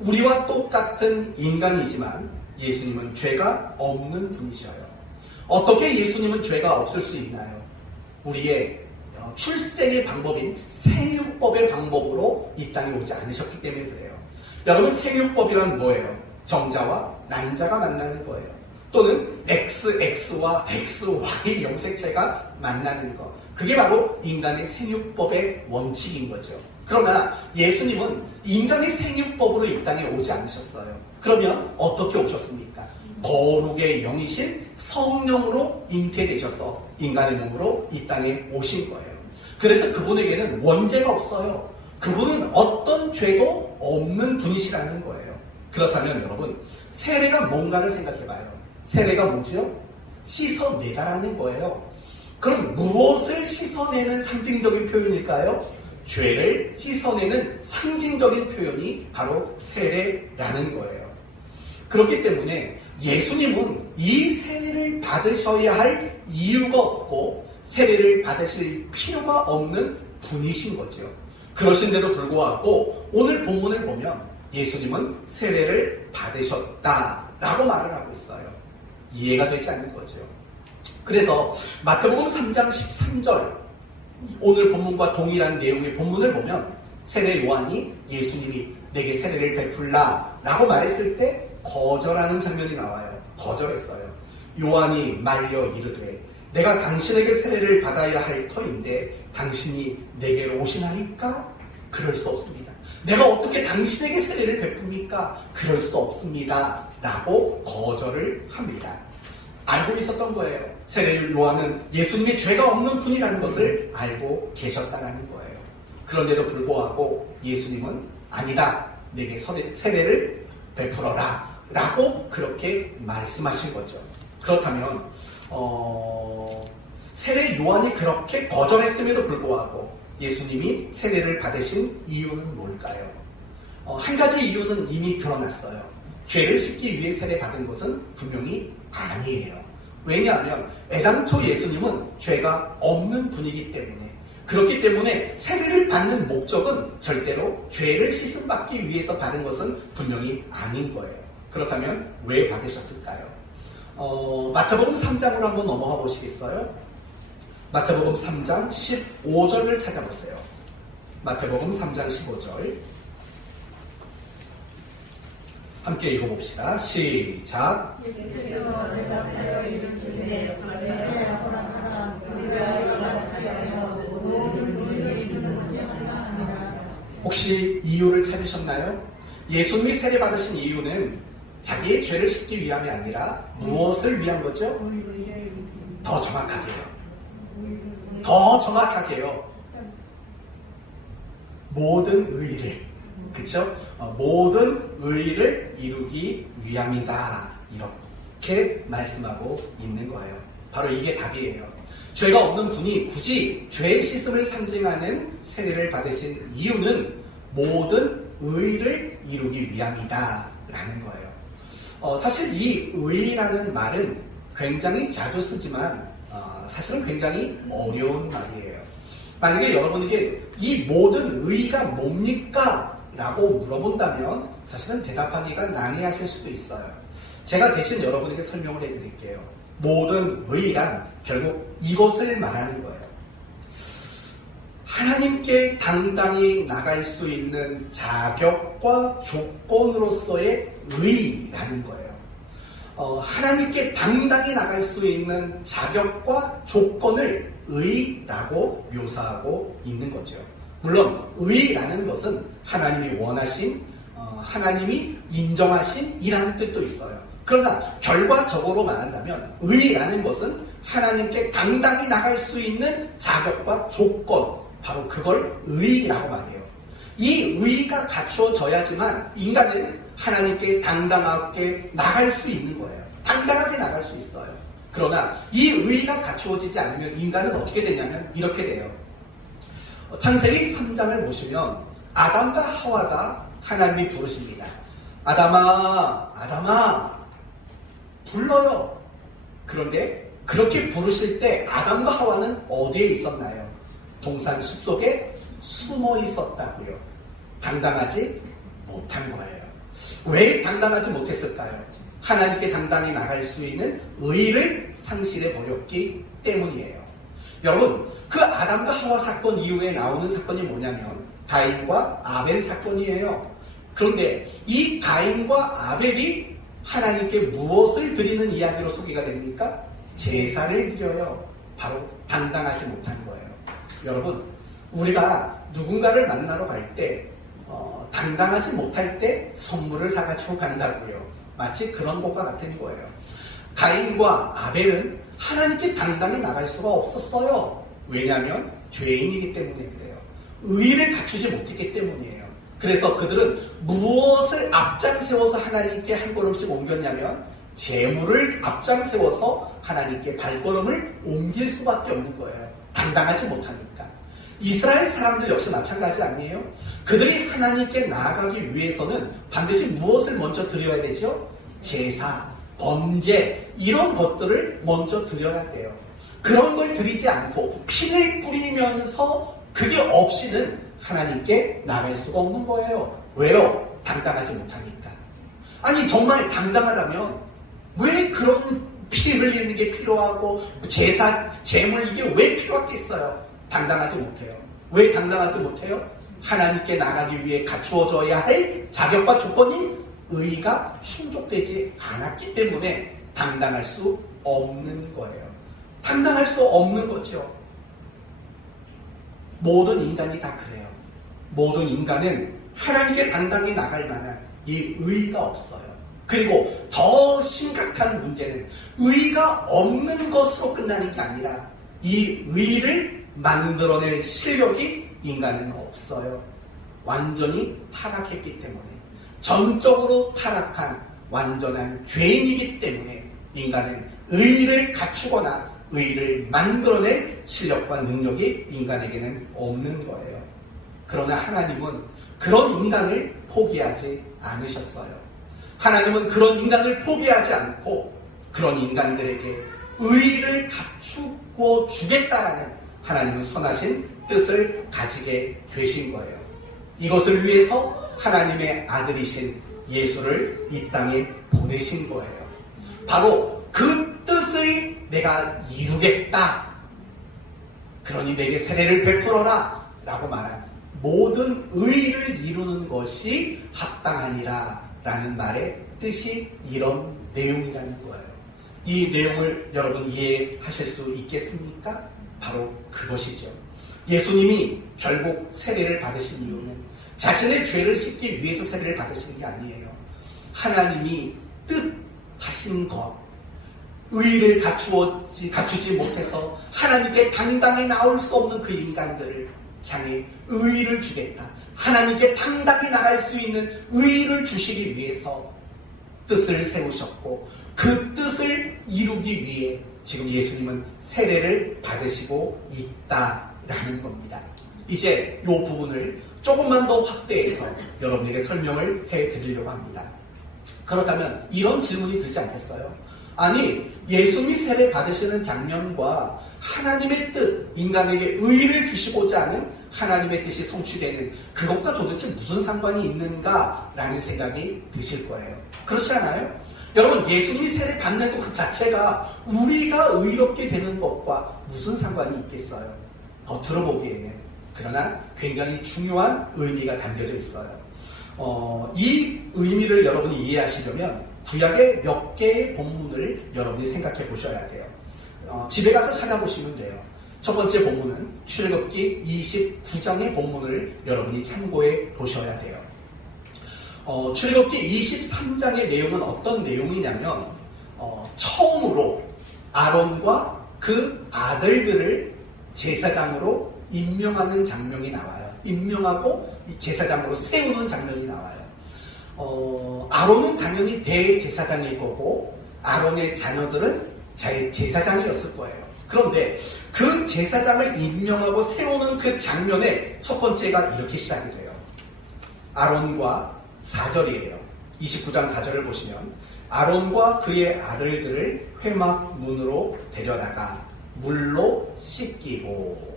우리와 똑같은 인간이지만 예수님은 죄가 없는 분이셔요. 어떻게 예수님은 죄가 없을 수 있나요? 우리의 출생의 방법인 생육법의 방법으로 이 땅에 오지 않으셨기 때문에 그래요. 여러분, 생육법이란 뭐예요? 정자와 난자가 만나는 거예요. 또는 XX와 XY 염색체가 만나는 것. 그게 바로 인간의 생육법의 원칙인 거죠. 그러나 예수님은 인간의 생육법으로 이 땅에 오지 않으셨어요. 그러면 어떻게 오셨습니까? 거룩의 영이신 성령으로 잉태되셔서 인간의 몸으로 이 땅에 오신 거예요. 그래서 그분에게는 원죄가 없어요. 그분은 어떤 죄도 없는 분이시라는 거예요. 그렇다면 여러분, 세례가 뭔가를 생각해봐요. 세례가 뭐죠? 씻어내다라는 거예요. 그럼 무엇을 씻어내는 상징적인 표현일까요? 죄를 씻어내는 상징적인 표현이 바로 세례라는 거예요. 그렇기 때문에 예수님은 이 세례를 받으셔야 할 이유가 없고 세례를 받으실 필요가 없는 분이신 거죠. 그러신데도 불구하고 오늘 본문을 보면 예수님은 세례를 받으셨다라고 말을 하고 있어요. 이해가 되지 않는 거죠. 그래서 마태복음 3장 13절 오늘 본문과 동일한 내용의 본문을 보면 세례 요한이 예수님이 내게 세례를 베풀라 라고 말했을 때 거절하는 장면이 나와요. 거절했어요. 요한이 말려 이르되 내가 당신에게 세례를 받아야 할 터인데 당신이 내게로 오시나이까? 그럴 수 없습니다. 내가 어떻게 당신에게 세례를 베풉니까? 그럴 수 없습니다. 라고 거절을 합니다. 알고 있었던 거예요. 세례 요한은 예수님이 죄가 없는 분이라는 것을 알고 계셨다는 거예요. 그런데도 불구하고 예수님은 아니다. 내게 세례를 베풀어라. 라고 그렇게 말씀하신 거죠. 그렇다면 세례 요한이 그렇게 거절했음에도 불구하고 예수님이 세례를 받으신 이유는 뭘까요? 한 가지 이유는 이미 드러났어요. 죄를 씻기 위해 세례 받은 것은 분명히 아니에요. 왜냐하면 애당초 예수님은 죄가 없는 분이기 때문에, 그렇기 때문에 세례를 받는 목적은 절대로 죄를 씻음받기 위해서 받은 것은 분명히 아닌 거예요. 그렇다면 왜 받으셨을까요? 마태복음 3장으로 한번 넘어가 보시겠어요? 마태복음 3장 15절을 찾아보세요. 마태복음 3장 15절 함께 읽어봅시다. 시작. 혹시 이유를 찾으셨나요? 예수님이 세례 받으신 이유는 자기의 죄를 씻기 위함이 아니라 무엇을 위한 거죠? 더 정확하게요. 모든 의를, 그쵸? 모든 의를 이루기 위함이다. 이렇게 말씀하고 있는 거예요. 바로 이게 답이에요. 죄가 없는 분이 굳이 죄 씻음을 상징하는 세례를 받으신 이유는 모든 의를 이루기 위함이다 라는 거예요. 사실 이 의라는 말은 굉장히 자주 쓰지만 사실은 굉장히 어려운 말이에요. 만약에 여러분에게 이 모든 의가 뭡니까? 라고 물어본다면 사실은 대답하기가 난해하실 수도 있어요. 제가 대신 여러분에게 설명을 해드릴게요. 모든 의란 결국 이것을 말하는 거예요. 하나님께 당당히 나갈 수 있는 자격과 조건으로서의 의라는 거예요. 하나님께 당당히 나갈 수 있는 자격과 조건을 의라고 묘사하고 있는 거죠. 물론 의라는 것은 하나님이 원하신, 하나님이 인정하신 이라는 뜻도 있어요. 그러나 결과적으로 말한다면 의라는 것은 하나님께 당당히 나갈 수 있는 자격과 조건, 바로 그걸 의라고 말해요. 이 의가 갖춰져야지만 인간은 하나님께 당당하게 나갈 수 있는 거예요. 당당하게 나갈 수 있어요. 그러나 이 의가 갖추어지지 않으면 인간은 어떻게 되냐면 이렇게 돼요. 창세기 3장을 보시면 아담과 하와가 하나님이 부르십니다. 아담아, 아담아, 불러요. 그런데 그렇게 부르실 때 아담과 하와는 어디에 있었나요? 동산 숲속에 숨어 있었다고요. 당당하지 못한 거예요. 왜 당당하지 못했을까요? 하나님께 당당히 나갈 수 있는 의를 상실해 버렸기 때문이에요. 여러분, 그 아담과 하와 사건 이후에 나오는 사건이 뭐냐면 가인과 아벨 사건이에요. 그런데 이 가인과 아벨이 하나님께 무엇을 드리는 이야기로 소개가 됩니까? 제사를 드려요. 바로 당당하지 못한 거예요. 여러분, 우리가 누군가를 만나러 갈 때 당당하지 못할 때 선물을 사가지고 간다고요. 마치 그런 것과 같은 거예요. 가인과 아벨은 하나님께 당당히 나갈 수가 없었어요. 왜냐하면 죄인이기 때문에 그래요. 의를 갖추지 못했기 때문이에요. 그래서 그들은 무엇을 앞장세워서 하나님께 한 걸음씩 옮겼냐면 재물을 앞장세워서 하나님께 발걸음을 옮길 수밖에 없는 거예요. 당당하지 못하니까. 이스라엘 사람들 역시 마찬가지 아니에요? 그들이 하나님께 나아가기 위해서는 반드시 무엇을 먼저 드려야 되죠? 제사, 번제, 이런 것들을 먼저 드려야 돼요. 그런 걸 드리지 않고 피를 뿌리면서 그게 없이는 하나님께 나갈 수가 없는 거예요. 왜요? 당당하지 못하니까. 아니 정말 당당하다면 왜 그런 피 흘리는 게 필요하고 제사, 제물 이게 왜 필요하겠어요? 당당하지 못해요. 왜 당당하지 못해요? 하나님께 나가기 위해 갖추어져야 할 자격과 조건인 의가 충족되지 않았기 때문에 당당할 수 없는 거예요. 당당할 수 없는 거죠. 모든 인간이 다 그래요. 모든 인간은 하나님께 당당히 나갈 만한 이 의가 없어요. 그리고 더 심각한 문제는 의가 없는 것으로 끝나는 게 아니라 이 의를 만들어낼 실력이 인간은 없어요. 완전히 타락했기 때문에, 전적으로 타락한 완전한 죄인이기 때문에 인간은 의를 갖추거나 의를 만들어낼 실력과 능력이 인간에게는 없는 거예요. 그러나 하나님은 그런 인간을 포기하지 않으셨어요. 하나님은 그런 인간을 포기하지 않고 그런 인간들에게 의를 갖추고 주겠다라는 하나님은 선하신 뜻을 가지게 되신 거예요. 이것을 위해서 하나님의 아들이신 예수를 이 땅에 보내신 거예요. 바로 그 뜻을 내가 이루겠다. 그러니 내게 세례를 베풀어라 라고 말한 모든 의를 이루는 것이 합당하니라 라는 말의 뜻이 이런 내용이라는 거예요. 이 내용을 여러분 이해하실 수 있겠습니까? 바로 그것이죠. 예수님이 결국 세례를 받으신 이유는 자신의 죄를 씻기 위해서 세례를 받으시는 게 아니에요. 하나님이 뜻하신 것, 의를 갖추지 못해서 하나님께 당당히 나올 수 없는 그 인간들을 향해 의를 주겠다. 하나님께 당당히 나갈 수 있는 의를 주시기 위해서 뜻을 세우셨고 그 뜻을 이루기 위해 지금 예수님은 세례를 받으시고 있다라는 겁니다. 이제 이 부분을 조금만 더 확대해서 여러분에게 설명을 해드리려고 합니다. 그렇다면 이런 질문이 들지 않겠어요? 아니, 예수님이 세례 받으시는 장면과 하나님의 뜻, 인간에게 의를 주시고자 하는 하나님의 뜻이 성취되는 그것과 도대체 무슨 상관이 있는가라는 생각이 드실 거예요. 그렇지 않아요? 여러분, 예수님이 세례 받는 것 그 자체가 우리가 의롭게 되는 것과 무슨 상관이 있겠어요? 겉으로 보기에는. 그러나 굉장히 중요한 의미가 담겨져 있어요. 이 의미를 여러분이 이해하시려면 구약의 몇 개의 본문을 여러분이 생각해 보셔야 돼요. 집에 가서 찾아보시면 돼요. 첫 번째 본문은 출애굽기 29장의 본문을 여러분이 참고해 보셔야 돼요. 출애굽기 23장의 내용은 어떤 내용이냐면 처음으로 아론과 그 아들들을 제사장으로 임명하는 장면이 나와요. 임명하고 제사장으로 세우는 장면이 나와요. 아론은 당연히 대제사장일 거고 아론의 자녀들은 제사장이었을 거예요. 그런데 그 제사장을 임명하고 세우는 그 장면의 첫 번째가 이렇게 시작이 돼요. 아론과 4절이에요. 29장 4절을 보시면 아론과 그의 아들들을 회막문으로 데려다가 물로 씻기고,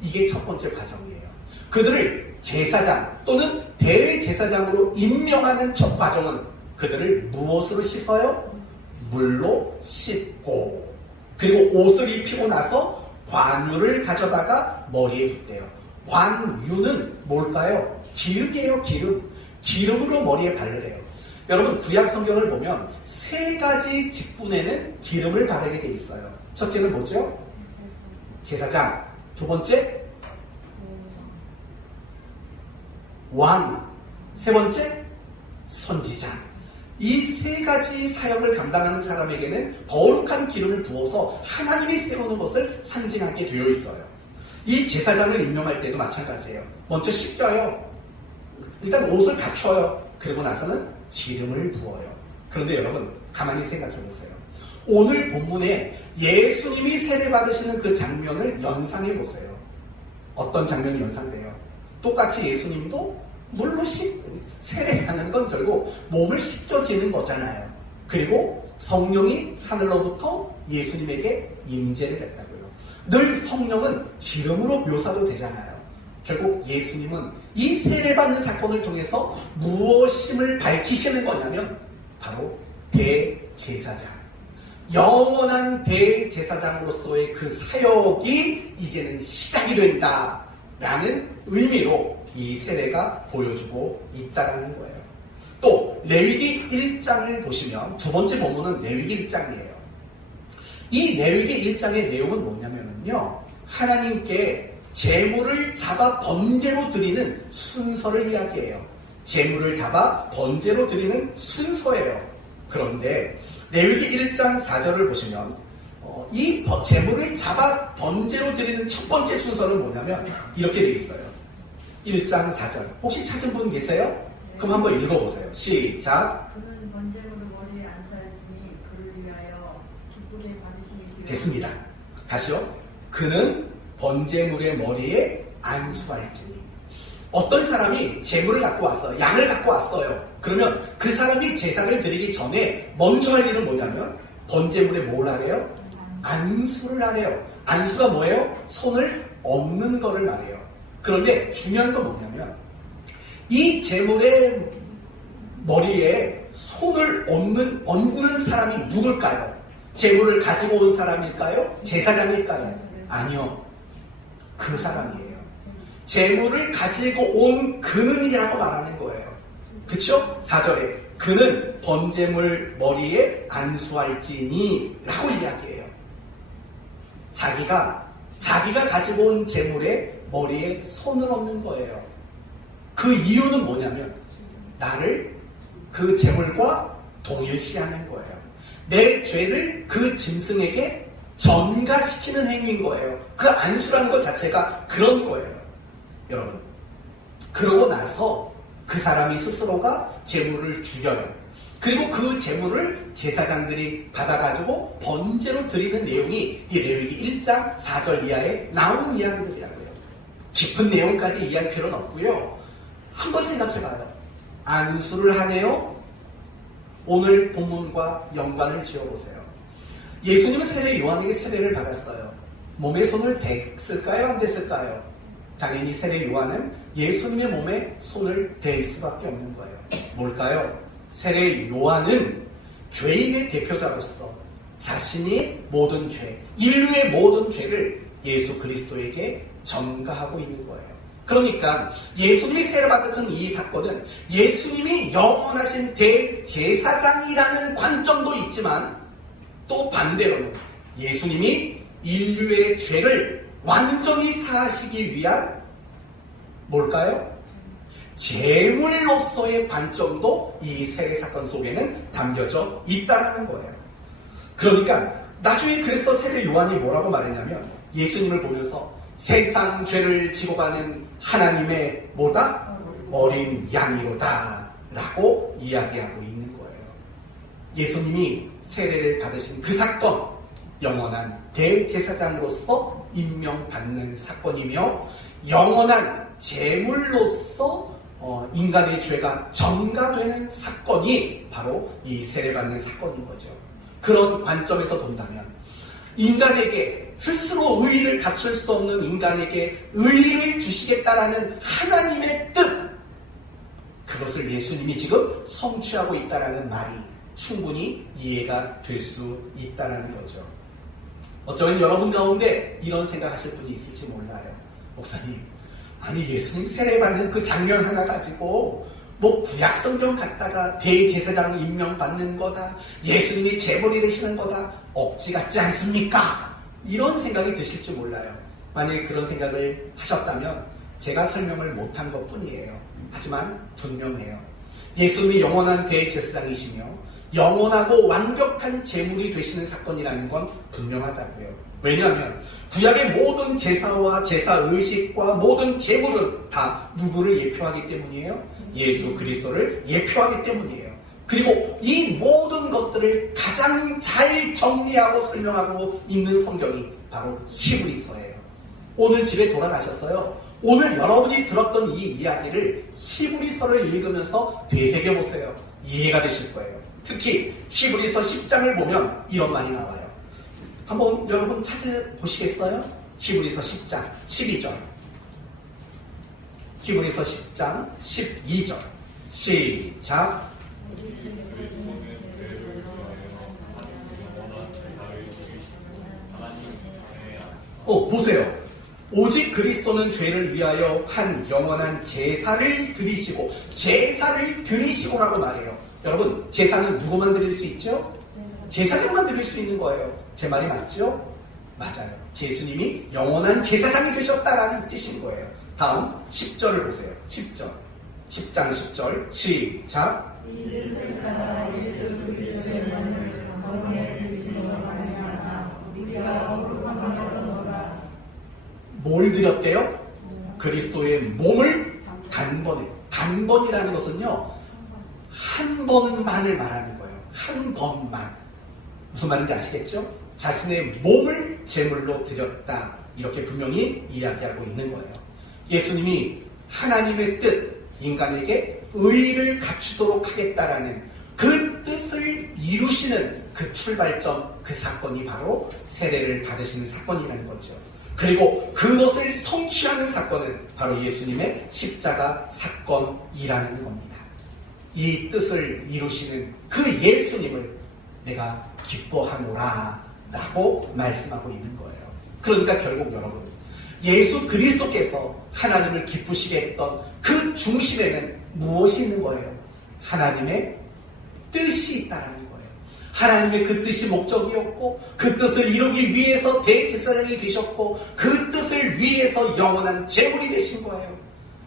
이게 첫 번째 과정이에요. 그들을 제사장 또는 대제사장으로 임명하는 첫 과정은 그들을 무엇으로 씻어요? 물로 씻고, 그리고 옷을 입히고 나서 관유를 가져다가 머리에 붓대요. 관유는 뭘까요? 기름이에요. 기름으로 머리에 바르래요. 여러분, 구약 성경을 보면 세 가지 직분에는 기름을 바르게 돼 있어요. 첫째는 뭐죠? 제사장. 두 번째, 왕. 세 번째, 선지자. 이 세 가지 사역을 감당하는 사람에게는 거룩한 기름을 부어서 하나님이 세우는 것을 상징하게 되어 있어요. 이 제사장을 임명할 때도 마찬가지예요. 먼저 씻겨요. 일단 옷을 갖춰요. 그리고 나서는 기름을 부어요. 그런데 여러분, 가만히 생각해 보세요. 오늘 본문에 예수님이 세례 받으시는 그 장면을 연상해 보세요. 어떤 장면이 연상돼요? 똑같이 예수님도 물로 세례하는 건 결국 몸을 씻겨지는 거잖아요. 그리고 성령이 하늘로부터 예수님에게 임재를 했다고요. 늘 성령은 기름으로 묘사도 되잖아요. 결국 예수님은 이 세례받는 사건을 통해서 무엇임을 밝히시는 거냐면 바로 대제사장, 영원한 대제사장으로서의 그 사역이 이제는 시작이 된다라는 의미로 이 세례가 보여주고 있다라는 거예요. 또 레위기 1장을 보시면 두 번째 본문은 레위기 1장이에요. 이 레위기 1장의 내용은 뭐냐면요, 하나님께 제물을 잡아 번제로 드리는 순서를 이야기해요. 제물을 잡아 번제로 드리는 순서예요. 그런데 레위기 1장 4절을 보시면 이 제물을 잡아 번제로 드리는 첫 번째 순서는 뭐냐면 이렇게 되어 있어요. 1장 4절. 혹시 찾은 분 계세요? 그럼 한번 읽어보세요. 시작. 그는 번제물을 머리에 안사했으니 그를 위하여 기쁘게 받으시니 됐습니다. 다시요. 그는 번제물의 머리에 안수할지니. 어떤 사람이 제물을 갖고 왔어요. 양을 갖고 왔어요. 그러면 그 사람이 제사를 드리기 전에 먼저 할 일은 뭐냐면 번제물에 뭘 하래요? 안수를 하래요. 안수가 뭐예요? 손을 얹는 거를 말해요. 그런데 중요한 건 뭐냐면 이 제물의 머리에 손을 얹는 사람이 누굴까요? 제물을 가지고 온 사람일까요? 제사장일까요? 아니요. 그 사람이에요. 제물을 가지고 온 그는이라고 말하는 거예요. 그쵸? 4절에 그는 번제물 머리에 안수할지니 라고 이야기해요. 자기가 가지고 온 제물에 머리에 손을 얹는 거예요. 그 이유는 뭐냐면 나를 그 제물과 동일시하는 거예요. 내 죄를 그 짐승에게 전가시키는 행위인 거예요. 그 안수라는 것 자체가 그런 거예요. 여러분, 그러고 나서 그 사람이 스스로가 제물을 죽여요. 그리고 그 제물을 제사장들이 받아가지고 번제로 드리는 내용이 이 레위기 1장 4절 이하에 나오는 이야기들이라고요. 깊은 내용까지 이해할 필요는 없고요. 한번 생각해봐요. 안수를 하네요. 오늘 본문과 연관을 지어보세요. 예수님은 세례 요한에게 세례를 받았어요. 몸에 손을 댔을까요? 안 댔을까요? 당연히 세례 요한은 예수님의 몸에 손을 댈 수밖에 없는 거예요. 뭘까요? 세례 요한은 죄인의 대표자로서 자신이 모든 죄, 인류의 모든 죄를 예수 그리스도에게 전가하고 있는 거예요. 그러니까 예수님이 세례받았던 이 사건은 예수님이 영원하신 대제사장이라는 관점도 있지만 또 반대로는 예수님이 인류의 죄를 완전히 사하시기 위한 뭘까요? 제물로서의 관점도 이 세례 사건 속에는 담겨져 있다는 거예요. 그러니까 나중에 그래서 세례 요한이 뭐라고 말했냐면 예수님을 보면서 세상 죄를 지고 가는 하나님의 뭐다? 어린 양이로다 라고 이야기하고 있는 거예요. 예수님이 세례를 받으신 그 사건, 영원한 대제사장으로서 임명받는 사건이며 영원한 제물로서 인간의 죄가 전가되는 사건이 바로 이 세례받는 사건인 거죠. 그런 관점에서 본다면 인간에게 스스로 의의를 갖출 수 없는 인간에게 의의를 주시겠다라는 하나님의 뜻, 그것을 예수님이 지금 성취하고 있다라는 말이 충분히 이해가 될 수 있다라는 거죠. 어쩌면 여러분 가운데 이런 생각하실 분이 있을지 몰라요. 목사님, 아니 예수님 세례받는 그 장면 하나 가지고 뭐 구약성경 갖다가 대제사장 임명받는 거다, 예수님이 제물이 되시는 거다, 억지 같지 않습니까? 이런 생각이 드실지 몰라요. 만약에 그런 생각을 하셨다면 제가 설명을 못한 것 뿐이에요. 하지만 분명해요. 예수님이 영원한 대제사장이시며 영원하고 완벽한 제물이 되시는 사건이라는 건 분명하다고요. 왜냐하면 구약의 모든 제사와 제사의식과 모든 제물은 다 누구를 예표하기 때문이에요? 예수 그리스도를 예표하기 때문이에요. 그리고 이 모든 것들을 가장 잘 정리하고 설명하고 있는 성경이 바로 히브리서예요. 오늘 집에 돌아가셨어요. 오늘 여러분이 들었던 이 이야기를 히브리서를 읽으면서 되새겨보세요. 이해가 되실 거예요. 특히 히브리서 10장을 보면 이런 말이 나와요. 한번 여러분 찾아보시겠어요? 히브리서 10장 12절, 히브리서 10장 12절 시작. 보세요. 오직 그리스도는 죄를 위하여 한 영원한 제사를 드리시고라고 말해요. 여러분, 제사는 누구만 드릴 수 있죠? 제사장만 드릴 수 있는 거예요. 제 말이 맞죠? 맞아요. 예수님이 영원한 제사장이 되셨다라는 뜻인 거예요. 다음 10절을 보세요. 10절, 10장 10절 시작. 뭘 드렸대요? 그리스도의 몸을 단번이라는 것은요, 한 번만을 말하는 거예요. 한 번만. 무슨 말인지 아시겠죠? 자신의 몸을 제물로 드렸다, 이렇게 분명히 이야기하고 있는 거예요. 예수님이 하나님의 뜻, 인간에게 의의를 갖추도록 하겠다라는 그 뜻을 이루시는 그 출발점, 그 사건이 바로 세례를 받으시는 사건이라는 거죠. 그리고 그것을 성취하는 사건은 바로 예수님의 십자가 사건이라는 겁니다. 이 뜻을 이루시는 그 예수님을 내가 기뻐하노라 라고 말씀하고 있는 거예요. 그러니까 결국 여러분, 예수 그리스도께서 하나님을 기쁘시게 했던 그 중심에는 무엇이 있는 거예요? 하나님의 뜻이 있다는 거예요. 하나님의 그 뜻이 목적이었고, 그 뜻을 이루기 위해서 대제사장이 되셨고, 그 뜻을 위해서 영원한 제물이 되신 거예요.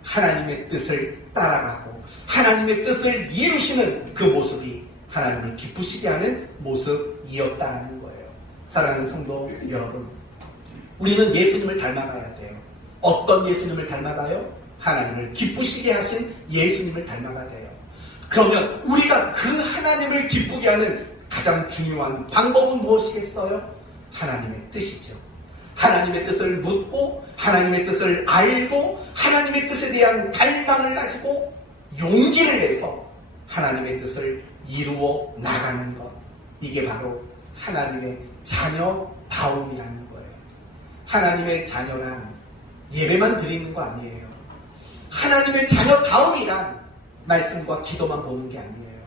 하나님의 뜻을 따라가고 하나님의 뜻을 이루시는 그 모습이 하나님을 기쁘시게 하는 모습이었다는 거예요. 사랑하는 성도 여러분, 우리는 예수님을 닮아가야 돼요. 어떤 예수님을 닮아가요? 하나님을 기쁘시게 하신 예수님을 닮아가야 돼요. 그러면 우리가 그 하나님을 기쁘게 하는 가장 중요한 방법은 무엇이겠어요? 하나님의 뜻이죠. 하나님의 뜻을 묻고 하나님의 뜻을 알고 하나님의 뜻에 대한 갈망을 가지고 용기를 내서 하나님의 뜻을 이루어 나가는 것. 이게 바로 하나님의 자녀다움이라는 거예요. 하나님의 자녀란 예배만 드리는 거 아니에요. 하나님의 자녀다움이란 말씀과 기도만 보는 게 아니에요.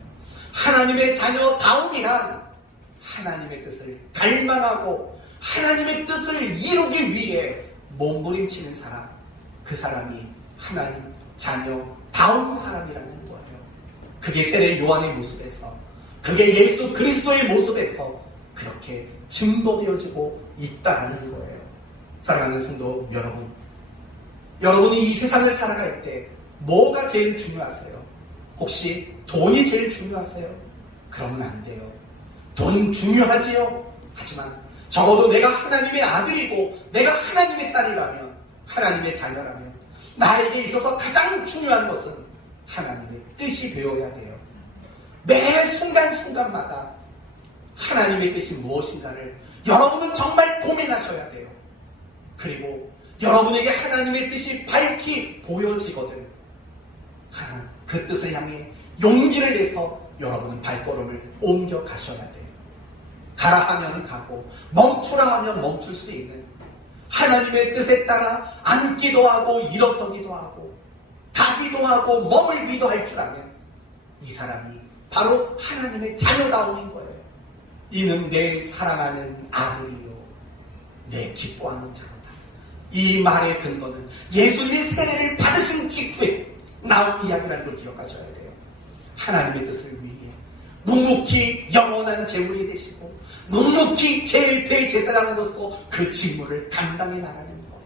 하나님의 자녀다움이란 하나님의 뜻을 갈망하고 하나님의 뜻을 이루기 위해 몸부림치는 사람, 그 사람이 하나님 자녀다운 사람이라는 거예요. 그게 세례 요한의 모습에서, 그게 예수 그리스도의 모습에서 그렇게 증거되어지고 있다는 거예요. 사랑하는 성도 여러분, 여러분이 이 세상을 살아갈 때 뭐가 제일 중요하세요? 혹시 돈이 제일 중요하세요? 그러면 안 돼요. 돈 중요하지요. 하지만 적어도 내가 하나님의 아들이고 내가 하나님의 딸이라면, 하나님의 자녀라면 나에게 있어서 가장 중요한 것은 하나님의 뜻이 되어야 돼요. 매 순간순간마다 하나님의 뜻이 무엇인가를 여러분은 정말 고민하셔야 돼요. 그리고 여러분에게 하나님의 뜻이 밝히 보여지거든 그 뜻을 향해 용기를 내서 여러분은 발걸음을 옮겨 가셔야 돼요. 가라 하면 가고 멈추라 하면 멈출 수 있는, 하나님의 뜻에 따라 앉기도 하고 일어서기도 하고 가기도 하고 머물기도 할 줄 아는 이 사람이 바로 하나님의 자녀다움인 거예요. 이는 내 사랑하는 아들이요 내 기뻐하는 자로다. 이 말의 근거는 예수님이 세례를 받으신 직후에 나온 이야기라는 걸 기억하셔야 돼요. 하나님의 뜻을 위해 묵묵히 영원한 제물이 되시고 묵묵히 대제사장으로서 그 직무를 감당해 나가는 것.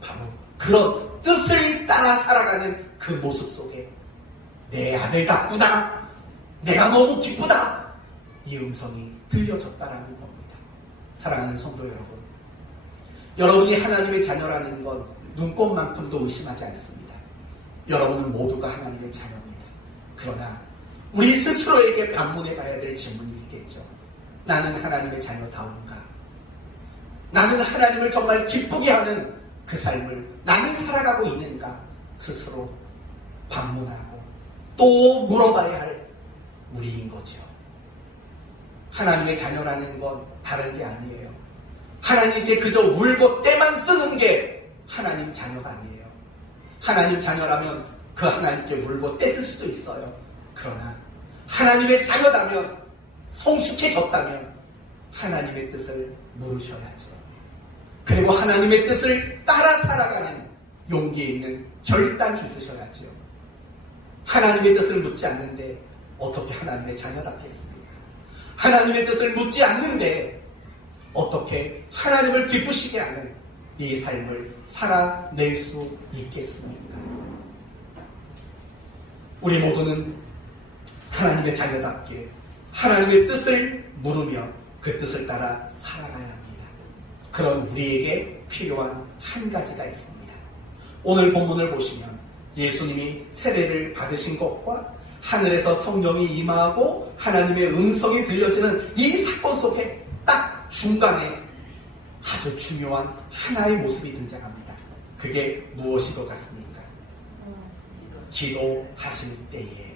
바로 그런 뜻을 따라 살아가는 그 모습 속에 내 아들답구나, 내가 너무 기쁘다, 이 음성이 들려졌다라는 겁니다. 사랑하는 성도 여러분, 여러분이 하나님의 자녀라는 건 눈꼽만큼도 의심하지 않습니다. 여러분은 모두가 하나님의 자녀입니다. 그러나 우리 스스로에게 반문해 봐야 될 질문이 있겠죠. 나는 하나님의 자녀다운가? 나는 하나님을 정말 기쁘게 하는 그 삶을 나는 살아가고 있는가? 스스로 반문하고 또 물어봐야 할 우리인 거죠. 하나님의 자녀라는 건 다른 게 아니에요. 하나님께 그저 울고 때만 쓰는 게 하나님 자녀가 아니에요. 하나님 자녀라면 그 하나님께 울고 떼쓸 수도 있어요. 그러나 하나님의 자녀다면, 성숙해졌다면 하나님의 뜻을 물으셔야죠. 그리고 하나님의 뜻을 따라 살아가는 용기 있는 결단이 있으셔야죠. 하나님의 뜻을 묻지 않는데 어떻게 하나님의 자녀답겠습니까? 하나님의 뜻을 묻지 않는데 어떻게 하나님을 기쁘시게 하는 이 삶을 살아낼 수 있겠습니까? 우리 모두는 하나님의 자녀답게 하나님의 뜻을 물으며 그 뜻을 따라 살아가야 합니다. 그런 우리에게 필요한 한 가지가 있습니다. 오늘 본문을 보시면 예수님이 세례를 받으신 것과 하늘에서 성령이 임하고 하나님의 음성이 들려지는 이 사건 속에 딱 중간에 아주 중요한 하나의 모습이 등장합니다. 그게 무엇이 것 같습니까? 기도하실 때에.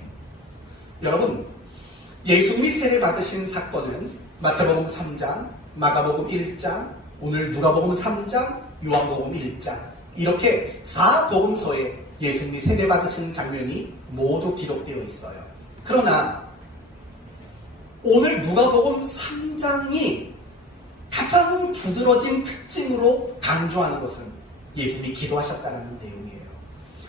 여러분, 예수님이 세례 받으신 사건은 마태복음 3장, 마가복음 1장, 오늘 누가복음 3장, 요한복음 1장 이렇게 4복음서에 예수님이 세례 받으신 장면이 모두 기록되어 있어요. 그러나 오늘 누가복음 3장이 가장 두드러진 특징으로 강조하는 것은 예수님이 기도하셨다는 내용이에요.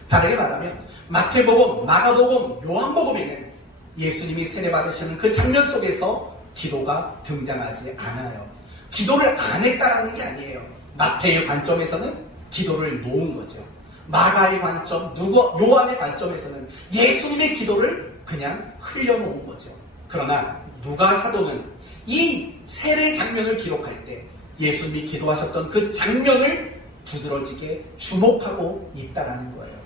다르게 말하면 마태복음, 마가복음, 요한복음에는 예수님이 세례 받으시는 그 장면 속에서 기도가 등장하지 않아요. 기도를 안 했다라는 게 아니에요. 마태의 관점에서는 기도를 놓은 거죠. 마가의 관점, 요한의 관점에서는 예수님의 기도를 그냥 흘려놓은 거죠. 그러나 누가 사도는 이 세례 장면을 기록할 때 예수님이 기도하셨던 그 장면을 두드러지게 주목하고 있다라는 거예요.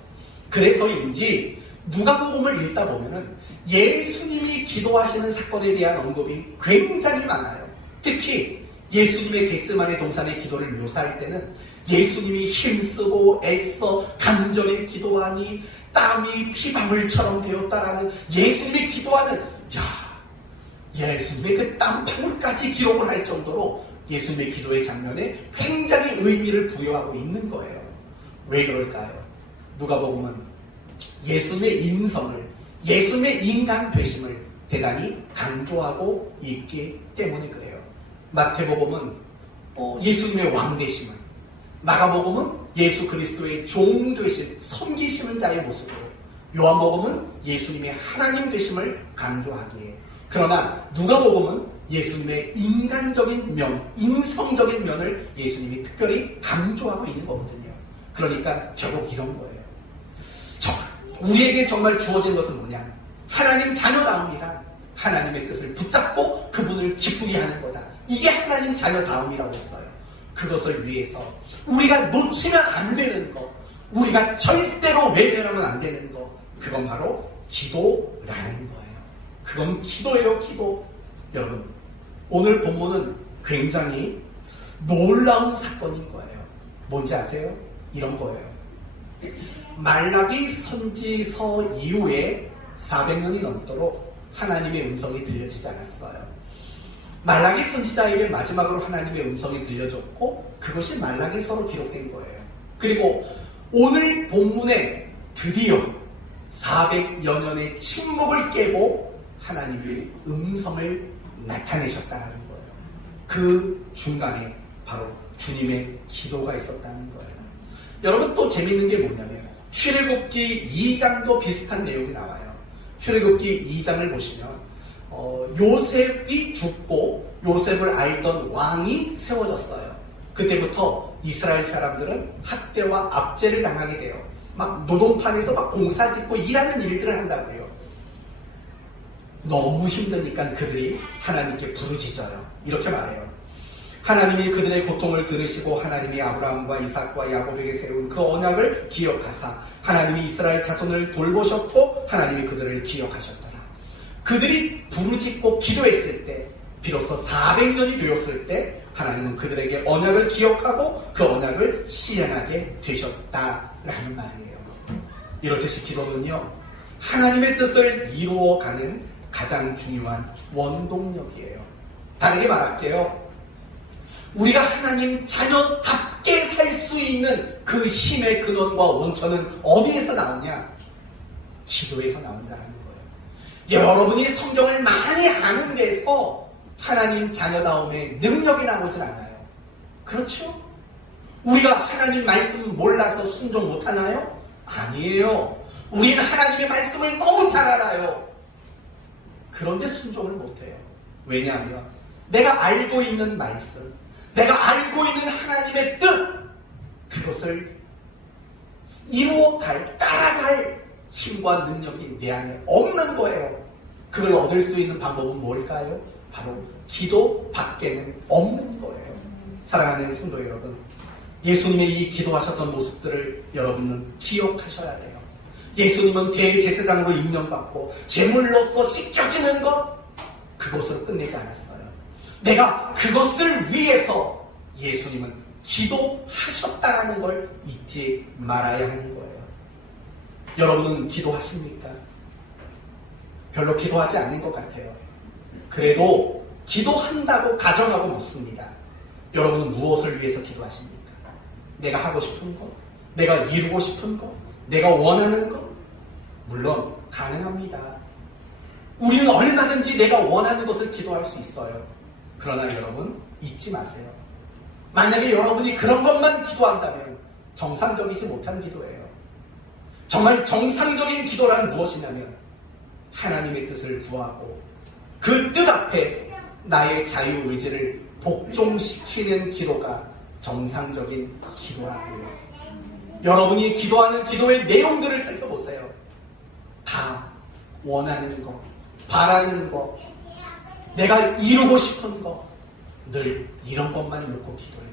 그래서인지 누가복음을 읽다 보면은 예수님이 기도하시는 사건에 대한 언급이 굉장히 많아요. 특히 예수님의 겟세마네 동산의 기도를 묘사할 때는 예수님이 힘쓰고 애써 간절히 기도하니 땀이 피방울처럼 되었다라는 예수님이 기도하는 예수님의 그 땀방울까지 기록을 할 정도로 예수님의 기도의 장면에 굉장히 의미를 부여하고 있는 거예요. 왜 그럴까요? 누가복음은 예수님의 인성을, 예수님의 인간 되심을 대단히 강조하고 있기 때문에 그래요. 마태복음은 예수님의 왕 되심을, 마가복음은 예수 그리스도의 종 되신 섬기시는 자의 모습으로, 요한복음은 예수님의 하나님 되심을 강조하기에, 그러나 누가복음은 예수님의 인간적인 면, 인성적인 면을 예수님이 특별히 강조하고 있는 거거든요. 그러니까 결국 이런 거예요. 우리에게 정말 주어진 것은 뭐냐? 하나님 자녀다움이란 하나님의 뜻을 붙잡고 그분을 기쁘게 하는 거다. 이게 하나님 자녀다움이라고 했어요. 그것을 위해서 우리가 놓치면 안 되는 거, 우리가 절대로 외면하면 안 되는 거, 그건 바로 기도라는 거예요. 그건 기도예요, 기도. 여러분, 오늘 본문은 굉장히 놀라운 사건인 거예요. 뭔지 아세요? 이런 거예요. 말라기 선지서 이후에 400년이 넘도록 하나님의 음성이 들려지지 않았어요. 말라기 선지자에게 마지막으로 하나님의 음성이 들려졌고 그것이 말라기서로 기록된 거예요. 그리고 오늘 본문에 드디어 400여 년의 침묵을 깨고 하나님의 음성을 나타내셨다는 거예요. 그 중간에 바로 주님의 기도가 있었다는 거예요. 여러분, 또 재밌는 게 뭐냐면 출애굽기 2장도 비슷한 내용이 나와요. 출애굽기 2장을 보시면 요셉이 죽고 요셉을 알던 왕이 세워졌어요. 그때부터 이스라엘 사람들은 학대와 압제를 당하게 돼요. 막 노동판에서 막 공사 짓고 일하는 일들을 한다고 해요. 너무 힘드니까 그들이 하나님께 부르짖어요. 이렇게 말해요. 하나님이 그들의 고통을 들으시고 하나님이 아브라함과 이삭과 야곱에게 세운 그 언약을 기억하사 하나님이 이스라엘 자손을 돌보셨고 하나님이 그들을 기억하셨더라. 그들이 부르짖고 기도했을 때, 비로소 400년이 되었을 때 하나님은 그들에게 언약을 기억하고 그 언약을 시행하게 되셨다라는 말이에요. 이렇듯이 기도는요, 하나님의 뜻을 이루어가는 가장 중요한 원동력이에요. 다르게 말할게요. 우리가 하나님 자녀답게 살 수 있는 그 힘의 근원과 원천은 어디에서 나오냐? 기도에서 나온다는 거예요. 여러분이 성경을 많이 아는 데서 하나님 자녀다움의 능력이 나오질 않아요. 그렇죠? 우리가 하나님 말씀 몰라서 순종 못하나요? 아니에요. 우리는 하나님의 말씀을 너무 잘 알아요. 그런데 순종을 못해요. 왜냐하면 내가 알고 있는 말씀, 내가 알고 있는 하나님의 뜻, 그것을 이루어갈, 따라갈 힘과 능력이 내 안에 없는 거예요. 그걸 얻을 수 있는 방법은 뭘까요? 바로 기도 밖에는 없는 거예요. 사랑하는 성도 여러분, 예수님의 이 기도하셨던 모습들을 여러분은 기억하셔야 돼요. 예수님은 대제사장으로 임명받고 제물로서 씻겨지는 것, 그것으로 끝내지 않았어요. 내가 그것을 위해서 예수님은 기도하셨다라는 걸 잊지 말아야 하는 거예요. 여러분은 기도하십니까? 별로 기도하지 않는 것 같아요. 그래도 기도한다고 가정하고 묻습니다. 여러분은 무엇을 위해서 기도하십니까? 내가 하고 싶은 것? 내가 이루고 싶은 것? 내가 원하는 것? 물론 가능합니다. 우리는 얼마든지 내가 원하는 것을 기도할 수 있어요. 그러나 여러분, 잊지 마세요. 만약에 여러분이 그런 것만 기도한다면 정상적이지 못한 기도예요. 정말 정상적인 기도란 무엇이냐면 하나님의 뜻을 구하고 그 뜻 앞에 나의 자유의지를 복종시키는 기도가 정상적인 기도라고요. 여러분이 기도하는 기도의 내용들을 살펴보세요. 다 원하는 것, 바라는 것, 내가 이루고 싶은 것, 늘 이런 것만 놓고 기도해요.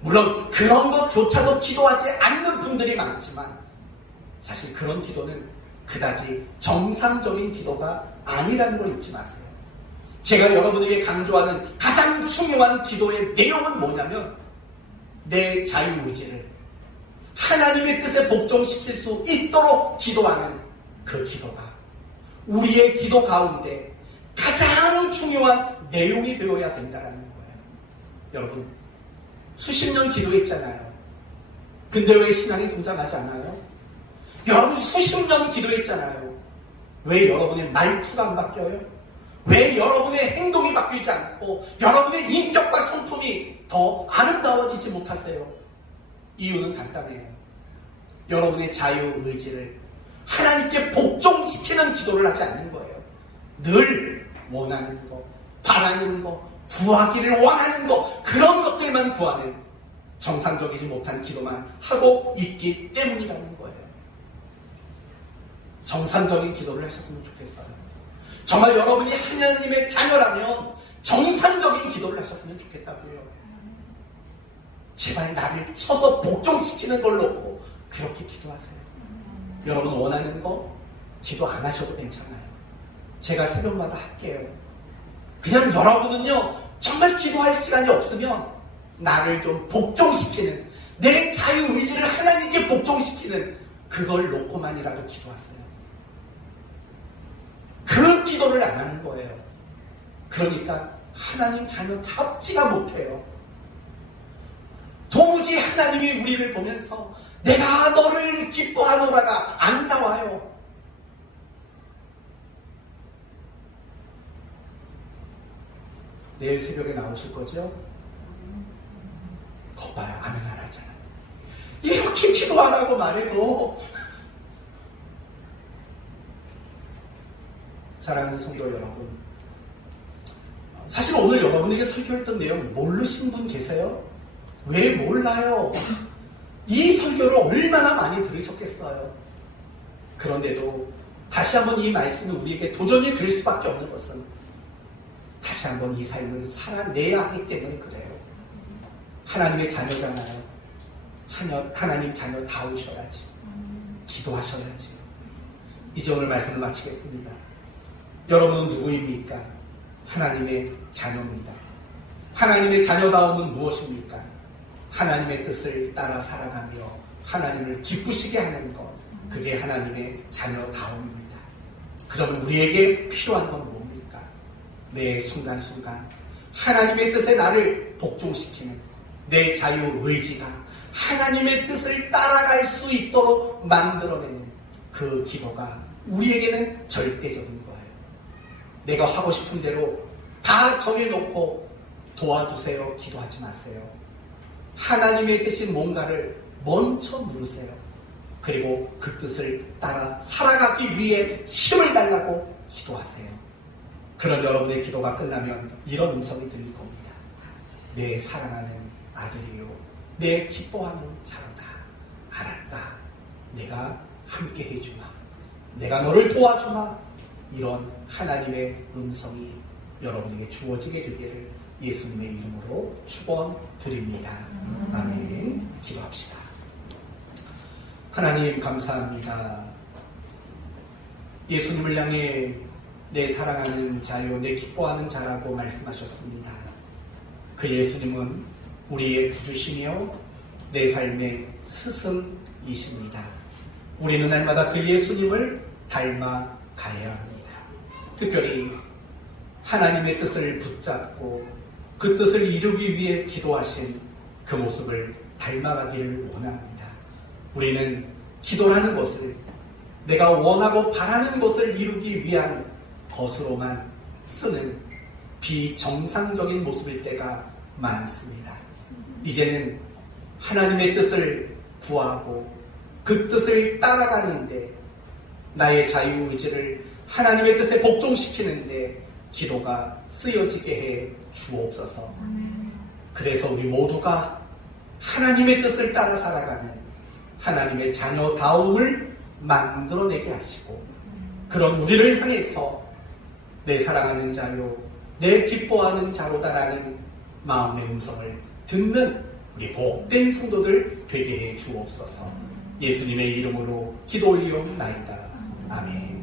물론 그런 것조차도 기도하지 않는 분들이 많지만 사실 그런 기도는 그다지 정상적인 기도가 아니라는 걸 잊지 마세요. 제가 여러분에게 강조하는 가장 중요한 기도의 내용은 뭐냐면 내 자유의지를 하나님의 뜻에 복종시킬 수 있도록 기도하는 그 기도가 우리의 기도 가운데 가장 중요한 내용이 되어야 된다는 거예요. 여러분, 수십 년 기도했잖아요. 근데 왜 신앙이 성장하지 않아요? 여러분 수십 년 기도했잖아요. 왜 여러분의 말투가 안 바뀌어요? 왜 여러분의 행동이 바뀌지 않고 여러분의 인격과 성품이 더 아름다워지지 못하세요? 이유는 간단해요. 여러분의 자유의지를 하나님께 복종시키는 기도를 하지 않는 거예요. 늘 원하는 거, 바라는 거, 구하기를 원하는 거, 그런 것들만 구하는 정상적이지 못한 기도만 하고 있기 때문이라는 거예요. 정상적인 기도를 하셨으면 좋겠어요. 정말 여러분이 하나님의 자녀라면 정상적인 기도를 하셨으면 좋겠다고요. 제발 나를 쳐서 복종시키는 걸 놓고 그렇게 기도하세요. 여러분 원하는 거 기도 안 하셔도 괜찮아요. 제가 새벽마다 할게요. 그냥 여러분은요 정말 기도할 시간이 없으면 나를 좀 복종시키는, 내 자유의지를 하나님께 복종시키는 그걸 놓고만이라도 기도하세요. 그 기도를 안 하는 거예요. 그러니까 하나님 자녀답지가 못해요. 도무지 하나님이 우리를 보면서 내가 너를 기뻐하노라가 안 나와요. 내일 새벽에 나오실 거죠? 거봐요. 아멘 안 하잖아. 이렇게 기도하라고 말해도. 사랑하는 성도 여러분, 사실 오늘 여러분에게 설교했던 내용 모르신 분 계세요? 왜 몰라요? 이 설교를 얼마나 많이 들으셨겠어요? 그런데도 다시 한번 이 말씀이 우리에게 도전이 될 수밖에 없는 것은 다시 한번 이 삶을 살아내야 하기 때문에 그래요. 하나님의 자녀잖아요. 하나님 자녀 다우셔야지. 기도하셔야지. 이제 오늘 말씀을 마치겠습니다. 여러분은 누구입니까? 하나님의 자녀입니다. 하나님의 자녀다움은 무엇입니까? 하나님의 뜻을 따라 살아가며 하나님을 기쁘시게 하는 것, 그게 하나님의 자녀다움입니다. 그러면 우리에게 필요한 건 뭡니까? 내 순간순간 하나님의 뜻에 나를 복종시키는 내 자유의지가 하나님의 뜻을 따라갈 수 있도록 만들어내는 그 기도가 우리에게는 절대적인 거예요. 내가 하고 싶은 대로 다 정해놓고 도와주세요 기도하지 마세요. 하나님의 뜻이 뭔가를 먼저 물으세요. 그리고 그 뜻을 따라 살아가기 위해 힘을 달라고 기도하세요. 그런 여러분의 기도가 끝나면 이런 음성이 들릴 겁니다. 내 사랑하는 아들이요, 내 기뻐하는 자로다. 알았다. 내가 함께 해주마. 내가 너를 도와주마. 이런 하나님의 음성이 여러분에게 주어지게 되기를 예수님의 이름으로 축원드립니다. 아멘. 기도합시다. 하나님 감사합니다. 예수님을 향해 내 사랑하는 자요, 내 기뻐하는 자라고 말씀하셨습니다. 그 예수님은 우리의 구주시며 내 삶의 스승이십니다. 우리는 날마다 그 예수님을 닮아가야 합니다. 특별히 하나님의 뜻을 붙잡고 그 뜻을 이루기 위해 기도하신 그 모습을 닮아가기를 원합니다. 우리는 기도라는 것을 내가 원하고 바라는 것을 이루기 위한 것으로만 쓰는 비정상적인 모습일 때가 많습니다. 이제는 하나님의 뜻을 구하고 그 뜻을 따라가는데, 나의 자유의지를 하나님의 뜻에 복종시키는데 기도가 쓰여지게 해 주옵소서. 그래서 우리 모두가 하나님의 뜻을 따라 살아가는 하나님의 자녀다움을 만들어내게 하시고, 그런 우리를 향해서 내 사랑하는 자요, 내 기뻐하는 자로다라는 마음의 음성을 듣는 우리 복된 성도들 되게 해 주옵소서. 예수님의 이름으로 기도 올리옵나이다. 아멘.